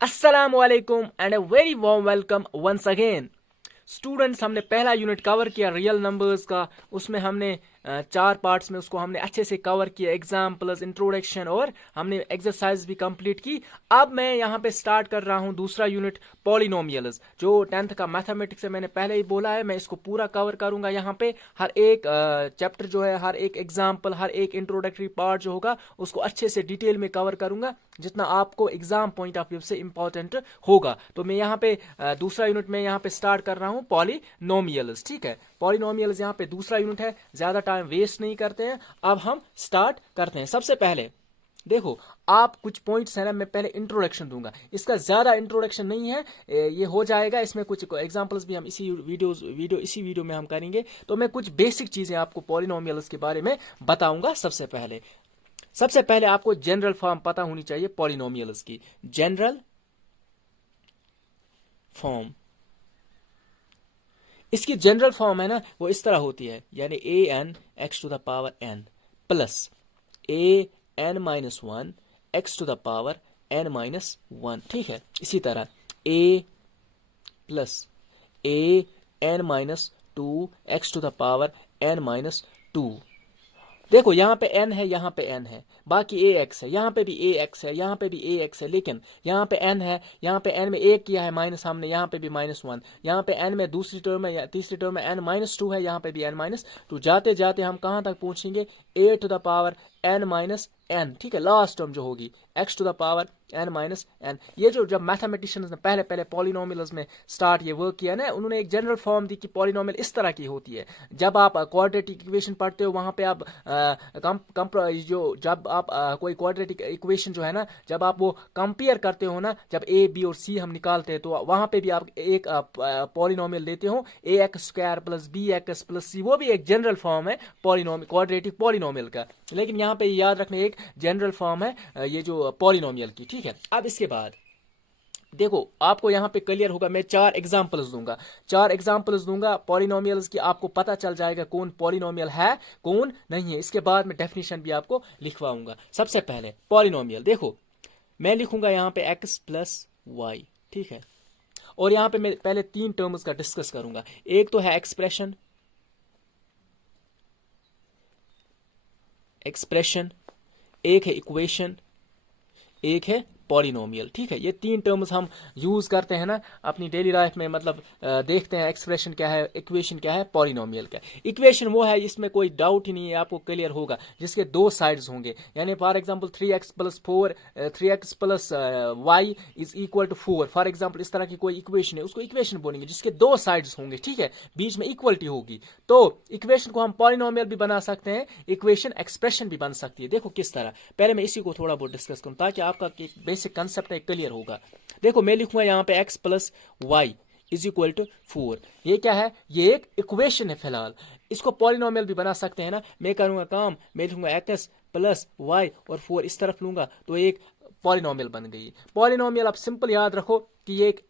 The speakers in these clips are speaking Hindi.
अस्सलामुअलैकुम and a very warm welcome once again. Students, हमने पहला यूनिट कवर किया रियल नंबर्स का। उसमें हमने चार पार्ट्स में उसको हमने अच्छे से कवर किया, एग्जाम्पल्स, इंट्रोडक्शन और हमने एक्सरसाइज भी कंप्लीट की। अब मैं यहाँ पे स्टार्ट कर रहा हूँ दूसरा यूनिट, पॉलिनोमियल्स। जो 10th का मैथमेटिक्स है, मैंने पहले ही बोला है, मैं इसको पूरा कवर करूंगा। यहाँ पे हर एक चैप्टर जो है, हर एक एग्जाम्पल, हर एक इंट्रोडक्टरी पार्ट जो होगा उसको अच्छे से डिटेल में कवर करूंगा, जितना आपको एग्जाम पॉइंट ऑफ व्यू से इंपॉर्टेंट होगा। तो मैं यहाँ पे दूसरा यूनिट में यहाँ पे स्टार्ट कर रहा हूँ पॉलिनोमियल्स। ठीक है, पॉलिनोमियल्स यहाँ पे दूसरा यूनिट है। ज्यादा टाइम वेस्ट नहीं करते हैं, अब हम स्टार्ट करते हैं। सबसे पहले देखो, आप कुछ पॉइंट्स है ना, मैं पहले इंट्रोडक्शन दूंगा। इसका ज्यादा इंट्रोडक्शन नहीं है, ये हो जाएगा। इसमें कुछ एग्जांपल्स भी हम इसी वीडियो में हम करेंगे। तो मैं कुछ बेसिक चीजें आपको पॉलिनोमियल्स के बारे में बताऊंगा। सबसे पहले आपको जनरल फॉर्म पता होनी चाहिए पॉलिनोमियल्स की। जनरल फॉर्म, इसकी जनरल फॉर्म है ना, वो इस तरह होती है, यानी a n x to the power n plus a n minus one x to the power n minus one. ठीक है, इसी तरह a plus a n minus two x to the power n minus two. देखो, यहाँ पे n है, यहाँ पे n है, बाकी ax है, यहाँ पे भी ax है, यहाँ पे भी ax है, लेकिन यहाँ पे n है, यहाँ पे n में एक किया है माइनस हमने, यहाँ पे भी माइनस वन, यहाँ पे n में दूसरी टर्म में या तीसरी टर्म में n माइनस टू है, यहाँ पे भी n माइनस टू। जाते जाते हम कहाँ तक पहुंचेंगे, a to the power n minus n। ठीक है, लास्ट टर्म जो होगी x to the power n minus n। ये जो जब मैथमेटिशियंस ने पहले पहले पॉलिनोमियल्स में स्टार्ट ये वर्क किया ना, उन्होंने एक जनरल फॉर्म दी कि पॉलिनोमियल इस तरह की होती है। जब आप क्वाड्रेटिक इक्वेशन पढ़ते हो, वहां पे आप जब आप कोई क्वाड्रेटिक इक्वेशन जो है ना, जब आप वो कंपेयर करते हो ना, जब ए बी और सी हम निकालते हैं, तो वहां पे भी आप एक पॉलिनोमियल लेते हो, a x square plus b x plus c. वो भी एक जनरल फॉर्म है पॉलिनोमियल, क्वाड्रेटिक पॉलिनोमियल का। लेकिन यहाँ पे याद रखना, एक जनरल फॉर्म है ये जो पॉलिनोमियल की। ठीक है, अब इसके बाद देखो, आपको यहां पे क्लियर होगा, मैं चार एग्जांपल्स दूंगा पॉलिनोमियल्स की। आपको पता चल जाएगा कौन पॉलिनोमियल है, कौन नहीं है। इसके बाद मैं डेफिनेशन भी आपको लिखवाऊंगा। सबसे पहले पॉलिनोमियल देखो, मैं लिखूंगा यहां पे x प्लस वाई। ठीक है, और यहां पे मैं पहले तीन टर्म्स का डिस्कस करूंगा। एक तो है एक्सप्रेशन, एक है इक्वेशन, एक है पॉलिनोमियल। ठीक है, ये तीन टर्म्स हम यूज करते हैं ना अपनी डेली लाइफ में। मतलब देखते हैं एक्सप्रेशन क्या है, इक्वेशन क्या है, पॉलिनोमियल क्या है। इक्वेशन वो है, इसमें कोई डाउट ही नहीं है, आपको क्लियर होगा, जिसके दो साइड्स होंगे। यानी for example 3x plus 4 3x plus y is equal to 4। For example इस तरह की कोई इक्वेशन है, उसको इक्वेशन बोलेंगे, जिसके दो साइड्स होंगे। ठीक है, बीच में इक्वलिटी होगी। तो इक्वेशन को हम पॉलिनोमियल भी बना सकते हैं, इक्वेशन एक्सप्रेशन भी बन सकती है। देखो किस तरह, पहले मैं इसी को थोड़ा बहुत डिस्कस करूं ताकि आपका बेसिक कंसेप्ट है क्लियर होगा। देखो, मैं लिखूंगा यहाँ पे x plus y is equal to 4। ये क्या है, ये एक इक्वेशन है फिलहाल। इसको पॉलिनोमियल भी बना सकते हैं ना। मैं करूंगा काम, मैं लिखूंगा x प्लस वाई और 4 इस तरफ लूंगा, तो एक पॉलिनोमियल बन गई। पॉलिनोमियल आप सिंपल याद रखो कि ये एक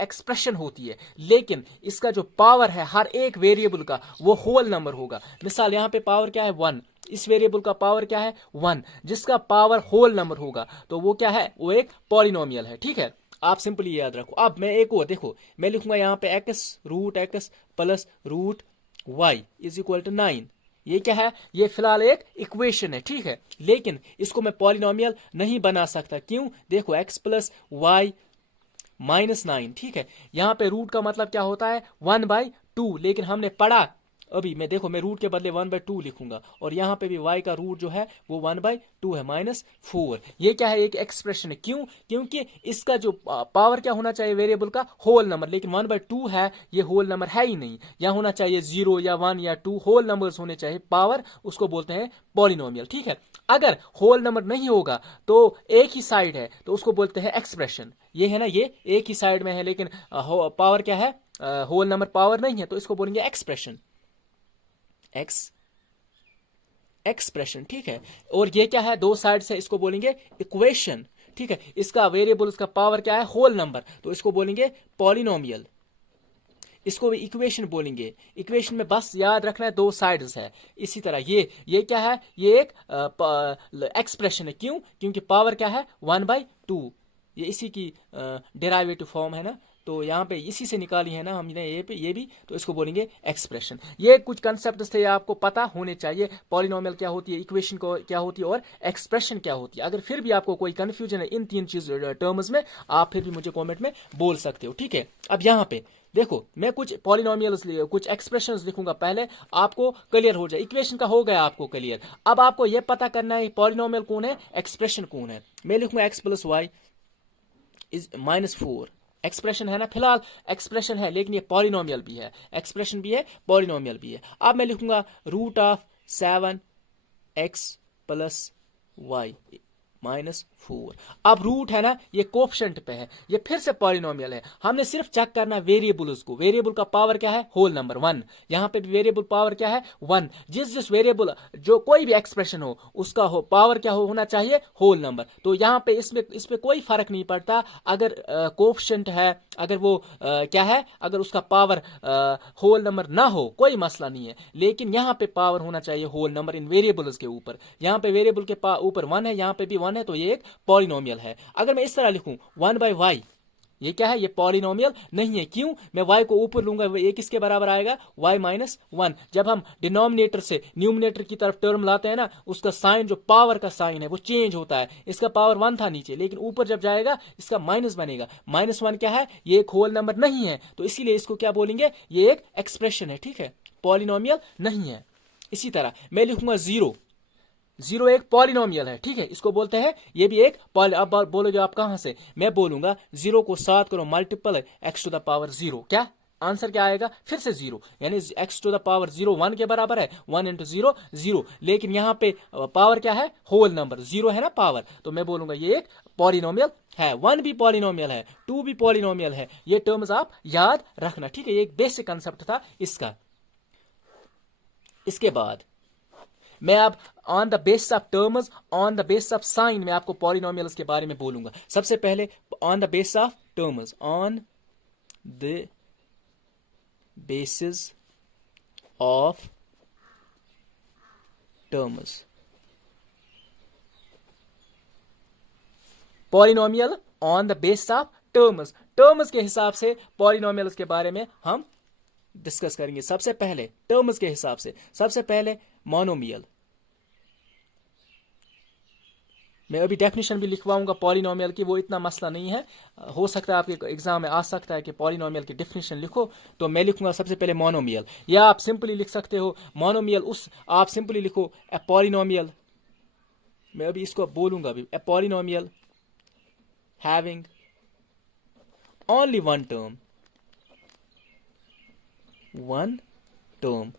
एक्सप्रेशन होती है, लेकिन इसका जो पावर है हर एक वेरिएबल का, वो होल नंबर होगा। मिसाल यहाँ पे पावर क्या है, 1। इस वेरिएबल का पावर क्या है, 1, जिसका पावर होल नंबर होगा, तो वो क्या है, वो एक पॉलिनोमियल है। ठीक है, आप सिंपली याद रखो। अब मैं एक और देखो, मैं लिखूंगा यहाँ पे x plus root y is equal to 9। ये क्या है, ये फिलहाल एक इक्वेशन है। ठीक है, लेकिन इसको मैं पॉलिनोमियल नहीं बना सकता। क्यों, देखो x प्लस वाई माइनस 9। ठीक है, यहाँ पे रूट का मतलब क्या होता है, 1/2। लेकिन हमने पढ़ा अभी, मैं देखो, मैं रूट के बदले 1/2 लिखूंगा, और यहाँ पे भी y का रूट जो है वो 1/2 है, -4। ये क्या है, एक एक्सप्रेशन है। क्यों, क्योंकि इसका जो पावर क्या होना चाहिए वेरिएबल का, होल नंबर। लेकिन 1/2 है, ये होल नंबर है ही नहीं। यहाँ होना चाहिए 0 या 1 या 2, होल नंबर्स होने चाहिए पावर, उसको बोलते हैं पॉलिनोमियल। ठीक है, अगर होल नंबर नहीं होगा तो एक ही साइड है, तो उसको बोलते हैं एक्सप्रेशन। ये है ना, ये एक ही साइड में है, लेकिन पावर क्या है, होल नंबर पावर नहीं है, तो इसको बोलेंगे एक्सप्रेशन, एक्सप्रेशन। ठीक है, और ये क्या है, दो साइड से, इसको बोलेंगे इक्वेशन। ठीक है, इसका वेरिएबल, इसका पावर क्या है, होल नंबर, तो इसको बोलेंगे पॉलिनोमियल। इसको भी इक्वेशन बोलेंगे। इक्वेशन में बस याद रखना है दो साइड्स है। इसी तरह ये क्या है, ये एक एक्सप्रेशन है। क्यों, क्योंकि पावर क्या है, 1/2। ये इसी की डेराइवेटिव फॉर्म है ना, तो यहाँ पे इसी से निकाली है ना हमने ये भी, तो इसको बोलेंगे एक्सप्रेशन। ये कुछ कंसेप्ट थे आपको पता होने चाहिए, पॉलिनोमियल क्या होती है, इक्वेशन को क्या होती है और एक्सप्रेशन क्या होती है। अगर फिर भी आपको कोई कंफ्यूजन है इन तीन चीज टर्म्स में, आप फिर भी मुझे कमेंट में बोल सकते हो, ठीक है। अब यहाँ पे देखो मैं कुछ पॉलिनोमियल्स कुछ एक्सप्रेशंस लिखूंगा, पहले आपको क्लियर हो जाए। इक्वेशन का हो गया आपको क्लियर, अब आपको यह पता करना है पॉलिनोमियल कौन है, एक्सप्रेशन कौन है। मैं लिखूंगा x plus y is -4, expression है ना, फिलहाल एक्सप्रेशन है लेकिन ये पॉलिनोमियल भी है, एक्सप्रेशन भी है पॉलिनोमियल भी है। अब मैं लिखूंगा √7x + y -4। अब रूट है ना ये कोफिशिएंट पे है, ये फिर से पॉलिनोमियल है। हमने सिर्फ चेक करना वेरिएबल्स को, वेरिएबल का पावर क्या है, होल नंबर 1। यहाँ पे भी वेरिएबल पावर क्या है, 1। जिस वेरिएबल जो कोई भी एक्सप्रेशन हो उसका पावर क्या होना चाहिए, होल नंबर। तो यहाँ पे इस पे कोई फर्क नहीं पड़ता अगर कोफिशिएंट है, अगर वो क्या है, अगर उसका पावर होल नंबर ना हो कोई मसला नहीं है, लेकिन यहाँ पे पावर होना चाहिए होल नंबर इन वेरिएबल्स के ऊपर। यहाँ पे वेरिएबल के ऊपर 1 है, यहाँ पे भी 1 है, तो ये एक पॉलिनोमियल है। अगर मैं इस तरह लिखूं 1/y, ये क्या है, ये पॉलिनोमियल नहीं है। क्यों, मैं y को ऊपर लूंगा, ये किसके बराबर आएगा, y -1। जब हम डिनोमिनेटर से न्यूमिनेटर की तरफ टर्म लाते हैं ना, उसका साइन जो पावर का साइन है वो चेंज होता है। इसका पावर 1 था नीचे, लेकिन ऊपर जब जाएगा इसका माइनस बनेगा। -1 क्या है, ये एक होल नंबर नहीं है, तो इसीलिए इसको क्या बोलेंगे, ये एक एक्सप्रेशन है, ठीक है, पॉलिनोमियल नहीं है। इसी तरह मैं लिखूंगा 0 एक पॉलिनोमियल है, ठीक है, इसको बोलते हैं ये भी एक अब बोलोगे आप कहां से, मैं बोलूंगा 0 को 7 करो मल्टीपल x⁻0, क्या आंसर क्या आएगा, फिर से 0, यानी x⁻0 1 के बराबर है, 1 × 0 0। लेकिन यहाँ पे पावर क्या है, होल नंबर, 0 है ना पावर, तो मैं बोलूंगा ये एक पॉलिनोमियल है। 1 भी पॉलिनोमियल है, 2 भी पॉलिनोमियल है, ये टर्म्स आप याद रखना, ठीक है। ये एक बेसिक कंसेप्ट था इसका। इसके बाद मैं अब on the basis of terms, on the basis of sine में आपको पॉलिनोमियल्स के बारे में बोलूंगा। सबसे पहले on the basis of terms, on the basis of terms, polynomial on the basis of terms, terms के हिसाब से पॉलिनोमियल्स के बारे में हम डिस्कस करेंगे। सबसे पहले टर्म्स के हिसाब से, सबसे पहले मोनोमियल, मैं अभी डेफिनेशन भी लिखवाऊंगा पॉलिनोमियल की, वो इतना मसला नहीं है। हो सकता है आपके एग्जाम में आ सकता है कि पॉलिनोमियल की डेफिनेशन लिखो, तो मैं लिखूंगा सबसे पहले मोनोमियल, या आप सिंपली लिख सकते हो मोनोमियल, आप सिंपली लिखो ए पॉलिनोमियल, मैं अभी इसको बोलूंगा अभी, a polynomial having only one term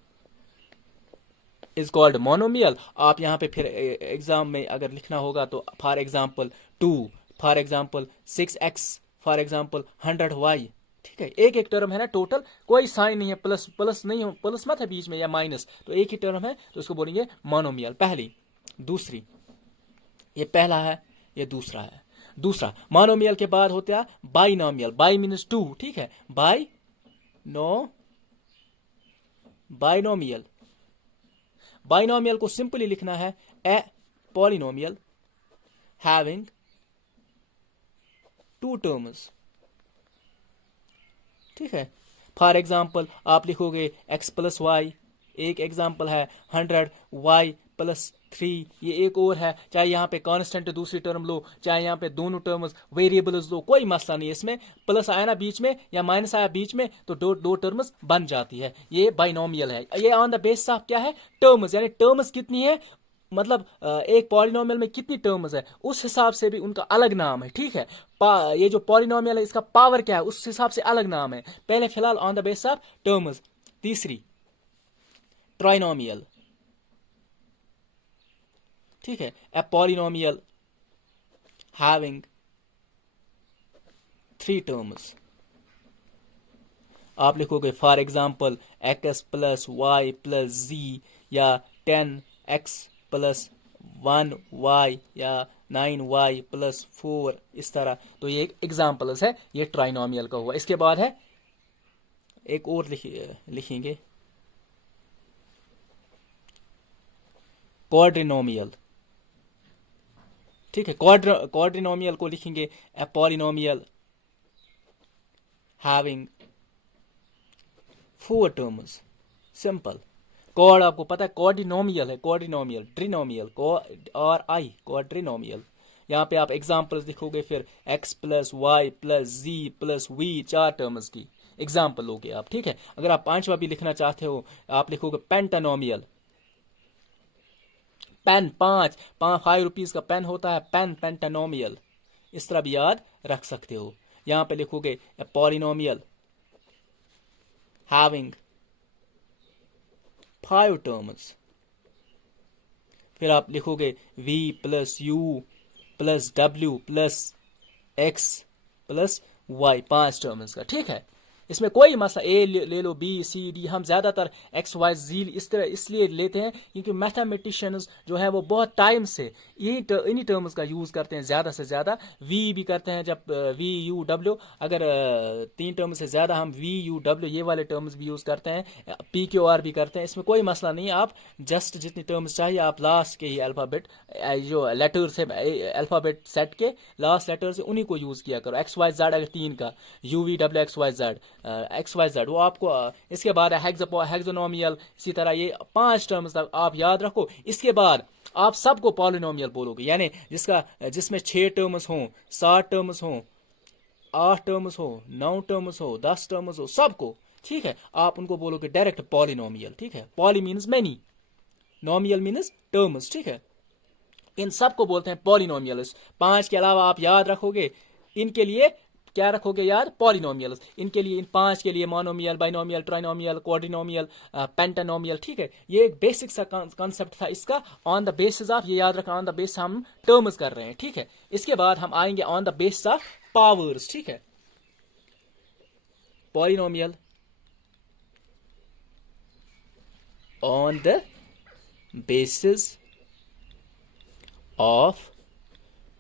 is called monomial. आप यहाँ पे फिर एग्जाम में अगर लिखना होगा तो for example 2, for example 6x, for example 100y, ठीक है, एक एक टर्म है ना, टोटल कोई साइन नहीं है, प्लस नहीं हो, प्लस मत है बीच में या माइनस, तो एक ही टर्म है, तो इसको बोलेंगे मोनोमियल। पहली, दूसरी, ये पहला है, ये दूसरा है। दूसरा मोनोमियल के बाद होता है बाइनोमियल, बाई मीन्स 2, ठीक है, बाइनोमियल, बाइनोमियल को सिंपली लिखना है ए पॉलिनोमियल हैविंग 2 टर्म्स, ठीक है। फॉर एग्जाम्पल आप लिखोगे x + y, एक एग्जाम्पल है 100y + 3, ये एक और है, चाहे यहाँ पे कांस्टेंट दूसरी टर्म लो, चाहे यहाँ पे दोनों टर्म्स वेरिएबल्स लो, कोई मसला नहीं, इसमें प्लस आया ना बीच में या माइनस आया बीच में तो दो टर्म्स बन जाती है, ये बाइनोमियल है। ये ऑन द बेसिस ऑफ क्या है, टर्म्स, यानी टर्म्स कितनी है, मतलब एक पॉलिनोमियल में कितनी टर्म्स है उस हिसाब से भी उनका अलग नाम है, ठीक है। ये जो पॉलिनोमियल है इसका पावर क्या है उस हिसाब से अलग नाम है। पहले फिलहाल on the basis of terms. तीसरी ट्राइनोमियल, ठीक है, ए पॉलिनोमियल हैविंग 3 टर्म्स, आप लिखोगे for example x + y + z या 10x + 1y या 9y + 4, इस तरह, तो ये एक एग्जाम्पल्स है, ये ट्राइनोमियल का हुआ। इसके बाद है एक और लिखेंगे क्वाड्रिनोमियल, ठीक है। क्वाड्रिनोमियल को लिखेंगे a polynomial having 4 terms. Simple. Quad आपको पता है क्वाड्रिनोमियल है, क्वाड्रिनोमियल, ट्रिनोमियल और आई क्वाड्रिनोमियल। यहाँ पे आप एग्जाम्पल्स लिखोगे फिर x plus y plus z plus v 4 terms की एग्जाम्पल लोगे आप, ठीक है। अगर आप 5वां भी लिखना चाहते हो आप लिखोगे पेंटानोमियल। पेन 5 रुपीज का पेन होता है पेन, पेंटानोमियल। इस तरह भी याद रख सकते हो। यहाँ पे लिखोगे पॉलिनोमियल हैविंग 5 टर्म्स। फिर आप लिखोगे v plus u plus w plus x plus y 5 terms का, ठीक है। इसमें कोई मसला ए ले लो, बी सी डी, हम ज्यादातर एक्स वाई जी इस तरह इसलिए लेते हैं क्योंकि मैथमेटिशियंस जो है वो बहुत टाइम से इन्हीं टर्म्स का यूज करते हैं ज्यादा से ज्यादा। वी भी करते हैं जब वी यू डब्ल्यू, अगर 3 टर्म से ज्यादा हम वी यू डब्ल्यू ये वाले टर्म्स भी यूज करते हैं, पी क्यू आर भी करते हैं। इसमें कोई मसला नहीं है, आप जस्ट जितनी टर्म्स चाहिए आप लास्ट के ही अल्फाबेट जो लेटर्स है अल्फाबेट सेट के लास्ट लेटर्स है उन्हीं को यूज किया करो। एक्स वाई जेड अगर 3 का यू वी डब्ल्यू x y z x y z वो आपको इसके बाद हेक्सानोमियल, इसी तरह ये 5 टर्म्स तक आप याद रखो। इसके बाद आप सबको पॉलिनोमियल बोलोगे, यानी जिसमें 6 टर्म्स हों, 7 टर्म्स हों, 8 टर्म्स हो, 9 टर्म्स हो, 10 टर्म्स हो, सबको, ठीक है, आप उनको बोलोगे डायरेक्ट पॉलिनोमियल, ठीक है। Poly means many, नोमियल means terms, ठीक है। इन सबको बोलते हैं पॉलिनोमियल। 5 के अलावा आप याद रखोगे इनके लिए क्या रखोगे याद, पॉलिनोमियल्स। इनके लिए इन 5 के लिए मोनोमियल, बाइनोमियल, ट्राइनोमियल, क्वाड्रिनोमियल, पेंटानोमियल, ठीक है। ये एक बेसिक सा कॉन्सेप्ट था इसका। ऑन द बेसिस ऑफ, ये याद रखना, ऑन द बेसिस हम टर्म्स कर रहे हैं, ठीक है। इसके बाद हम आएंगे on the basis of powers, ठीक है। Polynomial on the basis of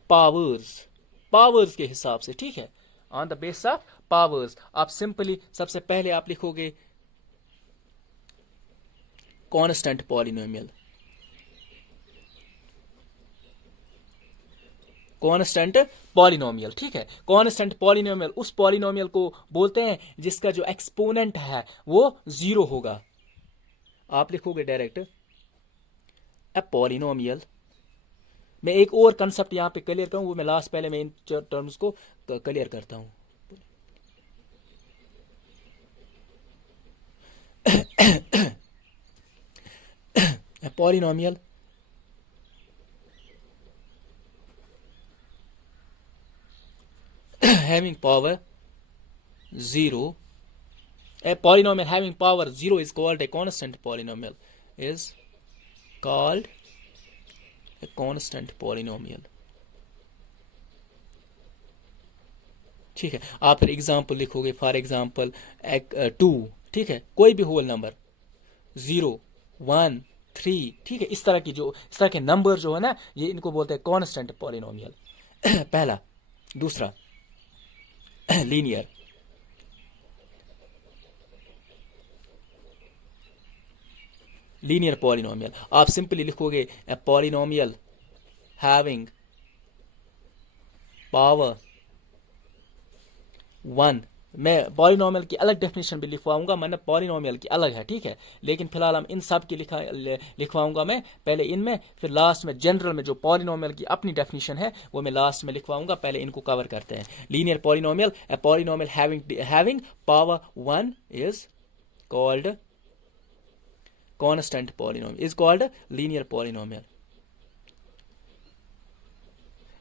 powers, powers के हिसाब से, ठीक है। On the base of powers आप सिंपली सबसे पहले आप लिखोगे कांस्टेंट पॉलिनोमियल, कांस्टेंट पॉलिनोमियल, ठीक है। कांस्टेंट पॉलिनोमियल उस पॉलिनोमियल को बोलते हैं जिसका जो एक्सपोनेंट है वो 0 होगा। आप लिखोगे डायरेक्ट ए पॉलिनोमियल। मैं एक और कंसेप्ट यहां पे क्लियर करूं, वो मैं लास्ट पहले मैं इन टर्म्स को क्लियर करता हूं। Polynomial having power 0, a polynomial having power 0 is called a constant polynomial, is called a constant polynomial, ठीक है। आप फिर एग्जाम्पल लिखोगे, फॉर एग्जाम्पल 2, ठीक है, कोई भी होल नंबर 0, 1, 3, ठीक है। इस तरह के नंबर जो है ना, ये इनको बोलते हैं कांस्टेंट पॉलिनोमियल। पहला। दूसरा लीनियर, लीनियर पॉलिनोमियल। आप सिंपली लिखोगे ए पॉलिनोमियल हैविंग पावर 1। मैं पॉलिनोमियल की अलग डेफिनेशन भी लिखवाऊंगा, मैंने पॉलिनोमियल की अलग है, ठीक है। लेकिन फिलहाल हम इन सब की लिखवाऊंगा मैं पहले इनमें, फिर लास्ट में जनरल में जो पॉलिनोमियल की अपनी डेफिनेशन है वो मैं लास्ट में लिखवाऊंगा। पहले इनको कवर करते हैं। Linear polynomial, a polynomial having power 1 is called constant polynomial, is called linear polynomial.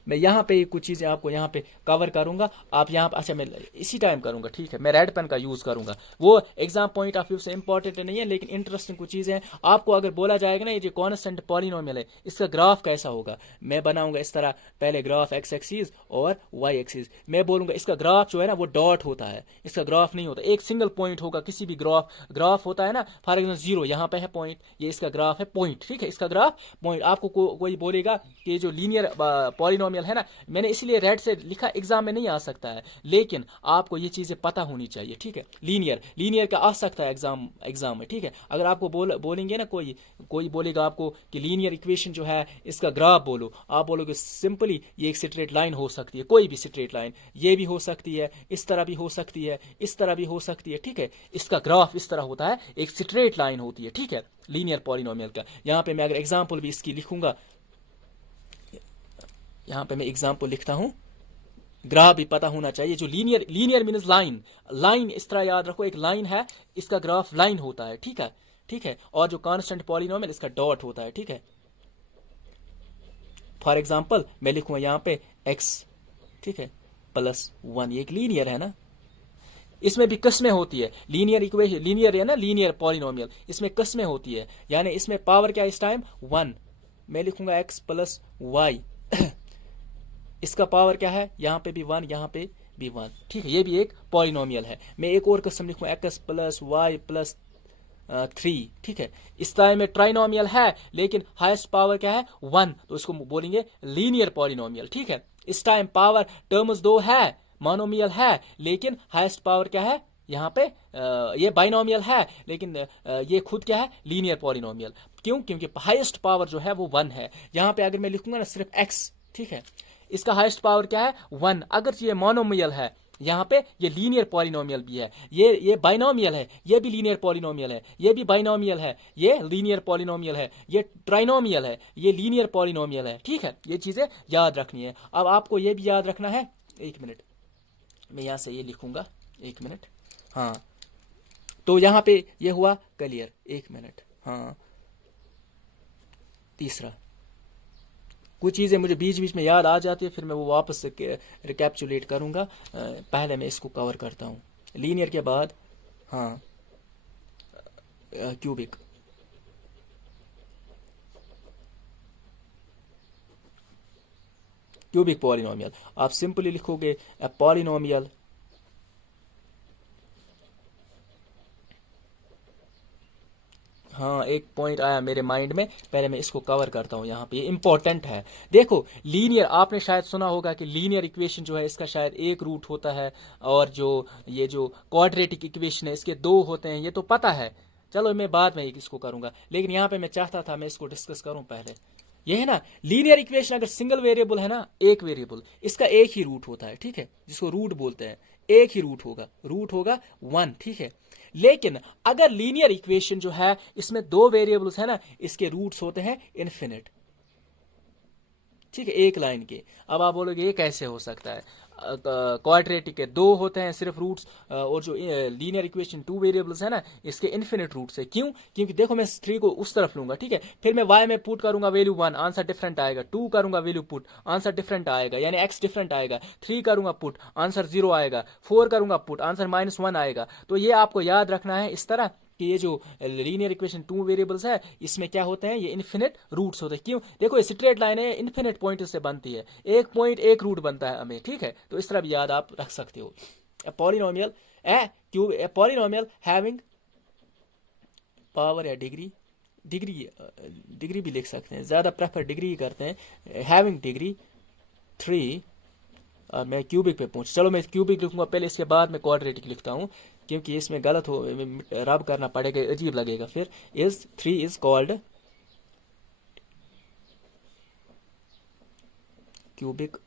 मैं यहाँ पे कुछ चीजें आपको यहाँ पे कवर करूंगा। आप यहाँ पे, अच्छा मैं इसी टाइम करूंगा, ठीक है। मैं रेड पेन का यूज करूंगा, वो एग्जाम पॉइंट ऑफ व्यू से इंपॉर्टेंट नहीं है लेकिन इंटरेस्टिंग कुछ चीजें हैं। आपको अगर बोला जाएगा ना ये जो कांस्टेंट पॉलिनोमियल है इसका ग्राफ कैसा होगा, मैं बनाऊंगा इस तरह, पहले ग्राफ एक्स एक्सिस और वाई एक्सिस। मैं बोलूंगा इसका ग्राफ जो है ना वो डॉट होता है, इसका ग्राफ नहीं होता, एक सिंगल पॉइंट होगा। किसी भी ग्राफ होता है ना, फॉर एग्जाम्पल 0 यहाँ पे है पॉइंट, ये इसका ग्राफ है पॉइंट, ठीक है। इसका ग्राफ पॉइंट। आपको कोई बोलेगा कि जो लीनियर पॉलिनोमियल पॉलिनोमियल है ना, मैंने इसलिए रेड से लिखा, एग्जाम में नहीं आ सकता है, लेकिन आपको ये चीजें पता होनी चाहिए, ठीक है। लीनियर का आ सकता है एग्जाम में, ठीक है। अगर आपको बोलेंगे ना, कोई बोलेगा आपको कि लीनियर इक्वेशन जो है इसका ग्राफ बोलो, आप बोलोगे सिंपली ये एक स्ट्रेट लाइन हो सकती है, कोई भी स्ट्रेट लाइन, ये भी हो सकती है, इस तरह भी हो सकती है, इस तरह भी हो सकती है, ठीक है। इसका ग्राफ इस तरह होता है, एक स्ट्रेट लाइन होती है, ठीक है, लीनियर पॉलिनोमियल का। यहां पे मैं अगर एग्जांपल भी इसकी लिखूंगा, यहां पे मैं एग्जांपल लिखता हूं, ग्राफ भी पता होना चाहिए। जो लीनियर मीन्स लाइन इस तरह याद रखो, एक लाइन है, इसका ग्राफ लाइन होता है, ठीक है, ठीक है। और जो कांस्टेंट पॉलिनोमियल इसका डॉट होता है, ठीक है। फॉर एग्जांपल मैं लिखूंगा यहां पे x, ठीक है, +1, ये एक लीनियर है ना। इसमें भी किस्में होती है, लीनियर इक्वेशन, लीनियर है ना, लीनियर पॉलिनोमियल, इसमें किस्में होती है, यानी इसमें पावर क्या इस टाइम 1, मैं लिखूंगा x + y इसका पावर क्या है, यहां पे भी 1, यहां पे भी 1, ठीक है। ये भी एक पॉलिनोमियल है। मैं एक और किस्म लिखूंगा x + y + 3, ठीक है। इस टाइम में ट्राइनोमियल है, लेकिन हाईएस्ट पावर क्या है 1, तो इसको बोलेंगे लीनियर पॉलिनोमियल, ठीक है। इस टाइम पावर टर्म्स 2 है, मोनोमियल है, लेकिन हाईएस्ट पावर क्या है यहाँ पे, ये बाइनोमियल है, लेकिन ये खुद क्या है, लीनियर पॉलिनोमियल। क्यों? क्योंकि हाईएस्ट पावर जो है वो 1 है। यहाँ पे अगर मैं लिखूंगा ना सिर्फ x, ठीक है, इसका हाईएस्ट पावर क्या है 1, अगर ये मोनोमियल है, यहाँ पे ये लीनियर पॉलिनोमियल भी है, ये बाइनोमियल है, ये भी लीनियर पॉलिनोमियल है, ये भी बाइनोमियल है, ये लीनियर पॉलिनोमियल है, ये ट्राइनोमियल है, ये लीनियर पॉलिनोमियल है, ठीक है। ये चीजें याद रखनी है। अब आपको ये भी याद रखना है, एक मिनट मैं यहां से ये लिखूंगा, एक मिनट, हाँ, तो यहां पे ये हुआ क्लियर, एक मिनट, हाँ। तीसरा, कुछ चीज़ें मुझे बीच बीच में याद आ जाती है, फिर मैं वो वापस से रिकैप्चुलेट करूंगा। पहले मैं इसको कवर करता हूँ, लीनियर के बाद, हाँ, क्यूबिक। क्यूबिक पॉलिनोमियल, आप सिंपली लिखोगे पॉलिनोमियल हाँ, एक पॉइंट आया मेरे माइंड में, पहले मैं इसको कवर करता हूं, यहाँ पे ये इंपॉर्टेंट है। देखो लीनियर, आपने शायद सुना होगा कि लीनियर इक्वेशन जो है इसका शायद एक रूट होता है, और ये जो क्वाड्रेटिक इक्वेशन है इसके 2 होते हैं, ये तो पता है, चलो मैं बाद में इसको करूंगा, लेकिन यहाँ पे मैं चाहता था मैं इसको डिस्कस करूं पहले। ये है ना, लीनियर इक्वेशन अगर सिंगल वेरिएबल है ना, एक वेरिएबल, इसका एक ही रूट होता है, ठीक है, जिसको रूट बोलते हैं, एक ही रूट होगा 1, ठीक है। लेकिन अगर लीनियर इक्वेशन जो है इसमें 2 वेरिएबल्स है ना, इसके रूट्स होते हैं इन्फिनिट, ठीक है, एक लाइन के। अब आप बोलोगे ये कैसे हो सकता है, क्वाड्रेटिक के 2 होते हैं सिर्फ रूट्स, और जो लीनियर इक्वेशन 2 वेरिएबल्स है ना, इसके इन्फिनिट रूट्स है। क्यों? क्योंकि देखो मैं 3 को उस तरफ लूंगा, ठीक है, फिर मैं y में पुट करूंगा वैल्यू 1, आंसर डिफरेंट आएगा, 2 करूंगा वैल्यू पुट, आंसर डिफरेंट आएगा, यानी x डिफरेंट आएगा, 3 करूंगा पुट, आंसर 0 आएगा, 4 करूंगा पुट, आंसर -1 आएगा। तो ये आपको याद रखना है इस तरह कि ये जो लीनियर इक्वेशन 2 वेरिएबल्स है इसमें क्या होते हैं, ये इन्फिनिट रूट्स होते हैं। क्यों? देखो ये स्ट्रेट लाइन है, इन्फिनिट पॉइंट से बनती है, एक पॉइंट एक रूट बनता है हमें, ठीक है। तो इस तरह भी याद आप रख सकते हो। पॉलिनोमियल हैविंग पावर या डिग्री भी लिख सकते हैं, ज्यादा प्रेफर डिग्री ही करते हैं, हैविंग डिग्री 3। मैं क्यूबिक पे पहुंच, चलो मैं क्यूबिक लिखूंगा पहले, इसके बाद मैं क्वाड्रेटिक लिखता हूं, क्योंकि इसमें गलत हो रब करना पड़ेगा, अजीब लगेगा फिर। 3 इज कॉल्ड क्यूबिक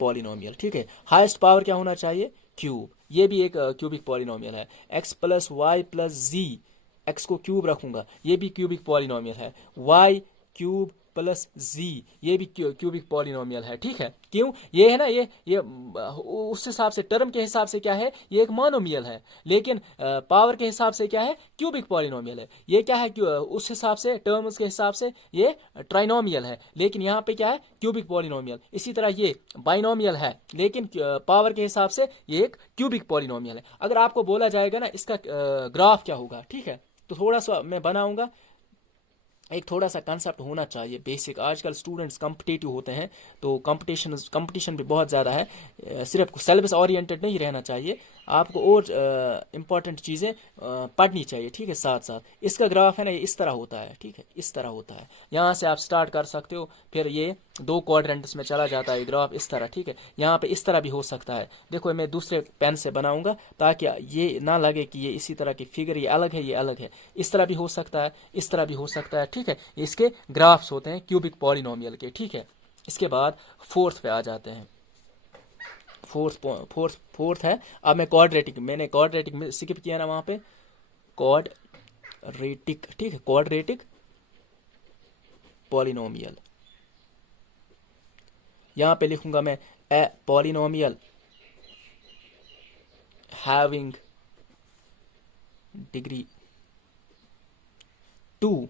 पॉलिनोमियल, ठीक है। हाईएस्ट पावर क्या होना चाहिए, क्यूब, ये भी एक क्यूबिक पॉलिनोमियल है। x + y + z, x को क्यूब रखूंगा, ये भी क्यूबिक पॉलिनोमियल है। y क्यूब + z, ये भी क्यूबिक पॉलिनोमियल है, ठीक है। क्यों? ये है ना, ये उस हिसाब से, टर्म के हिसाब से क्या है, ये एक मोनोमियल है, लेकिन पावर के हिसाब से क्या है, क्यूबिक पॉलिनोमियल है। ये क्या है, उस हिसाब से, टर्म्स के हिसाब से ये ट्राइनोमियल है, लेकिन यहाँ पे क्या है, क्यूबिक पॉलिनोमियल। इसी तरह ये बाइनोमियल है, लेकिन पावर के हिसाब से ये एक क्यूबिक पॉलिनोमियल है। अगर आपको बोला जाएगा ना इसका ग्राफ क्या होगा, ठीक है, तो थोड़ा सा मैं बनाऊंगा, एक थोड़ा सा कंसेप्ट होना चाहिए बेसिक। आजकल स्टूडेंट्स कॉम्पिटिटिव होते हैं, तो कंपटीशन भी बहुत ज़्यादा है, सिर्फ सिलेबस ओरिएंटेड नहीं रहना चाहिए, आपको और इम्पॉर्टेंट चीज़ें पढ़नी चाहिए, ठीक है। साथ साथ इसका ग्राफ है ना, ये इस तरह होता है, ठीक है, इस तरह होता है। यहाँ से आप स्टार्ट कर सकते हो, फिर ये 2 क्वाड्रेंट्स में चला जाता है ग्राफ इस तरह, ठीक है। यहाँ पे इस तरह भी हो सकता है। देखो मैं दूसरे पेन से बनाऊंगा ताकि ये ना लगे कि ये इसी तरह की फिगर, ये अलग है, ये अलग है। इस तरह भी हो सकता है, इस तरह भी हो सकता है, ठीक है। इसके ग्राफ्स होते हैं क्यूबिक पॉलिनोमियल के, ठीक है। इसके बाद फोर्थ पे आ जाते हैं। फोर्थ है, अब मैं क्वाड्रेटिक, मैंने क्वाड्रेटिक में स्किप किया ना वहां पे, क्वाड्रेटिक, ठीक है, क्वाड्रेटिक पॉलिनोमियल। यहां पे लिखूंगा मैं ए पॉलिनोमियल हैविंग डिग्री 2,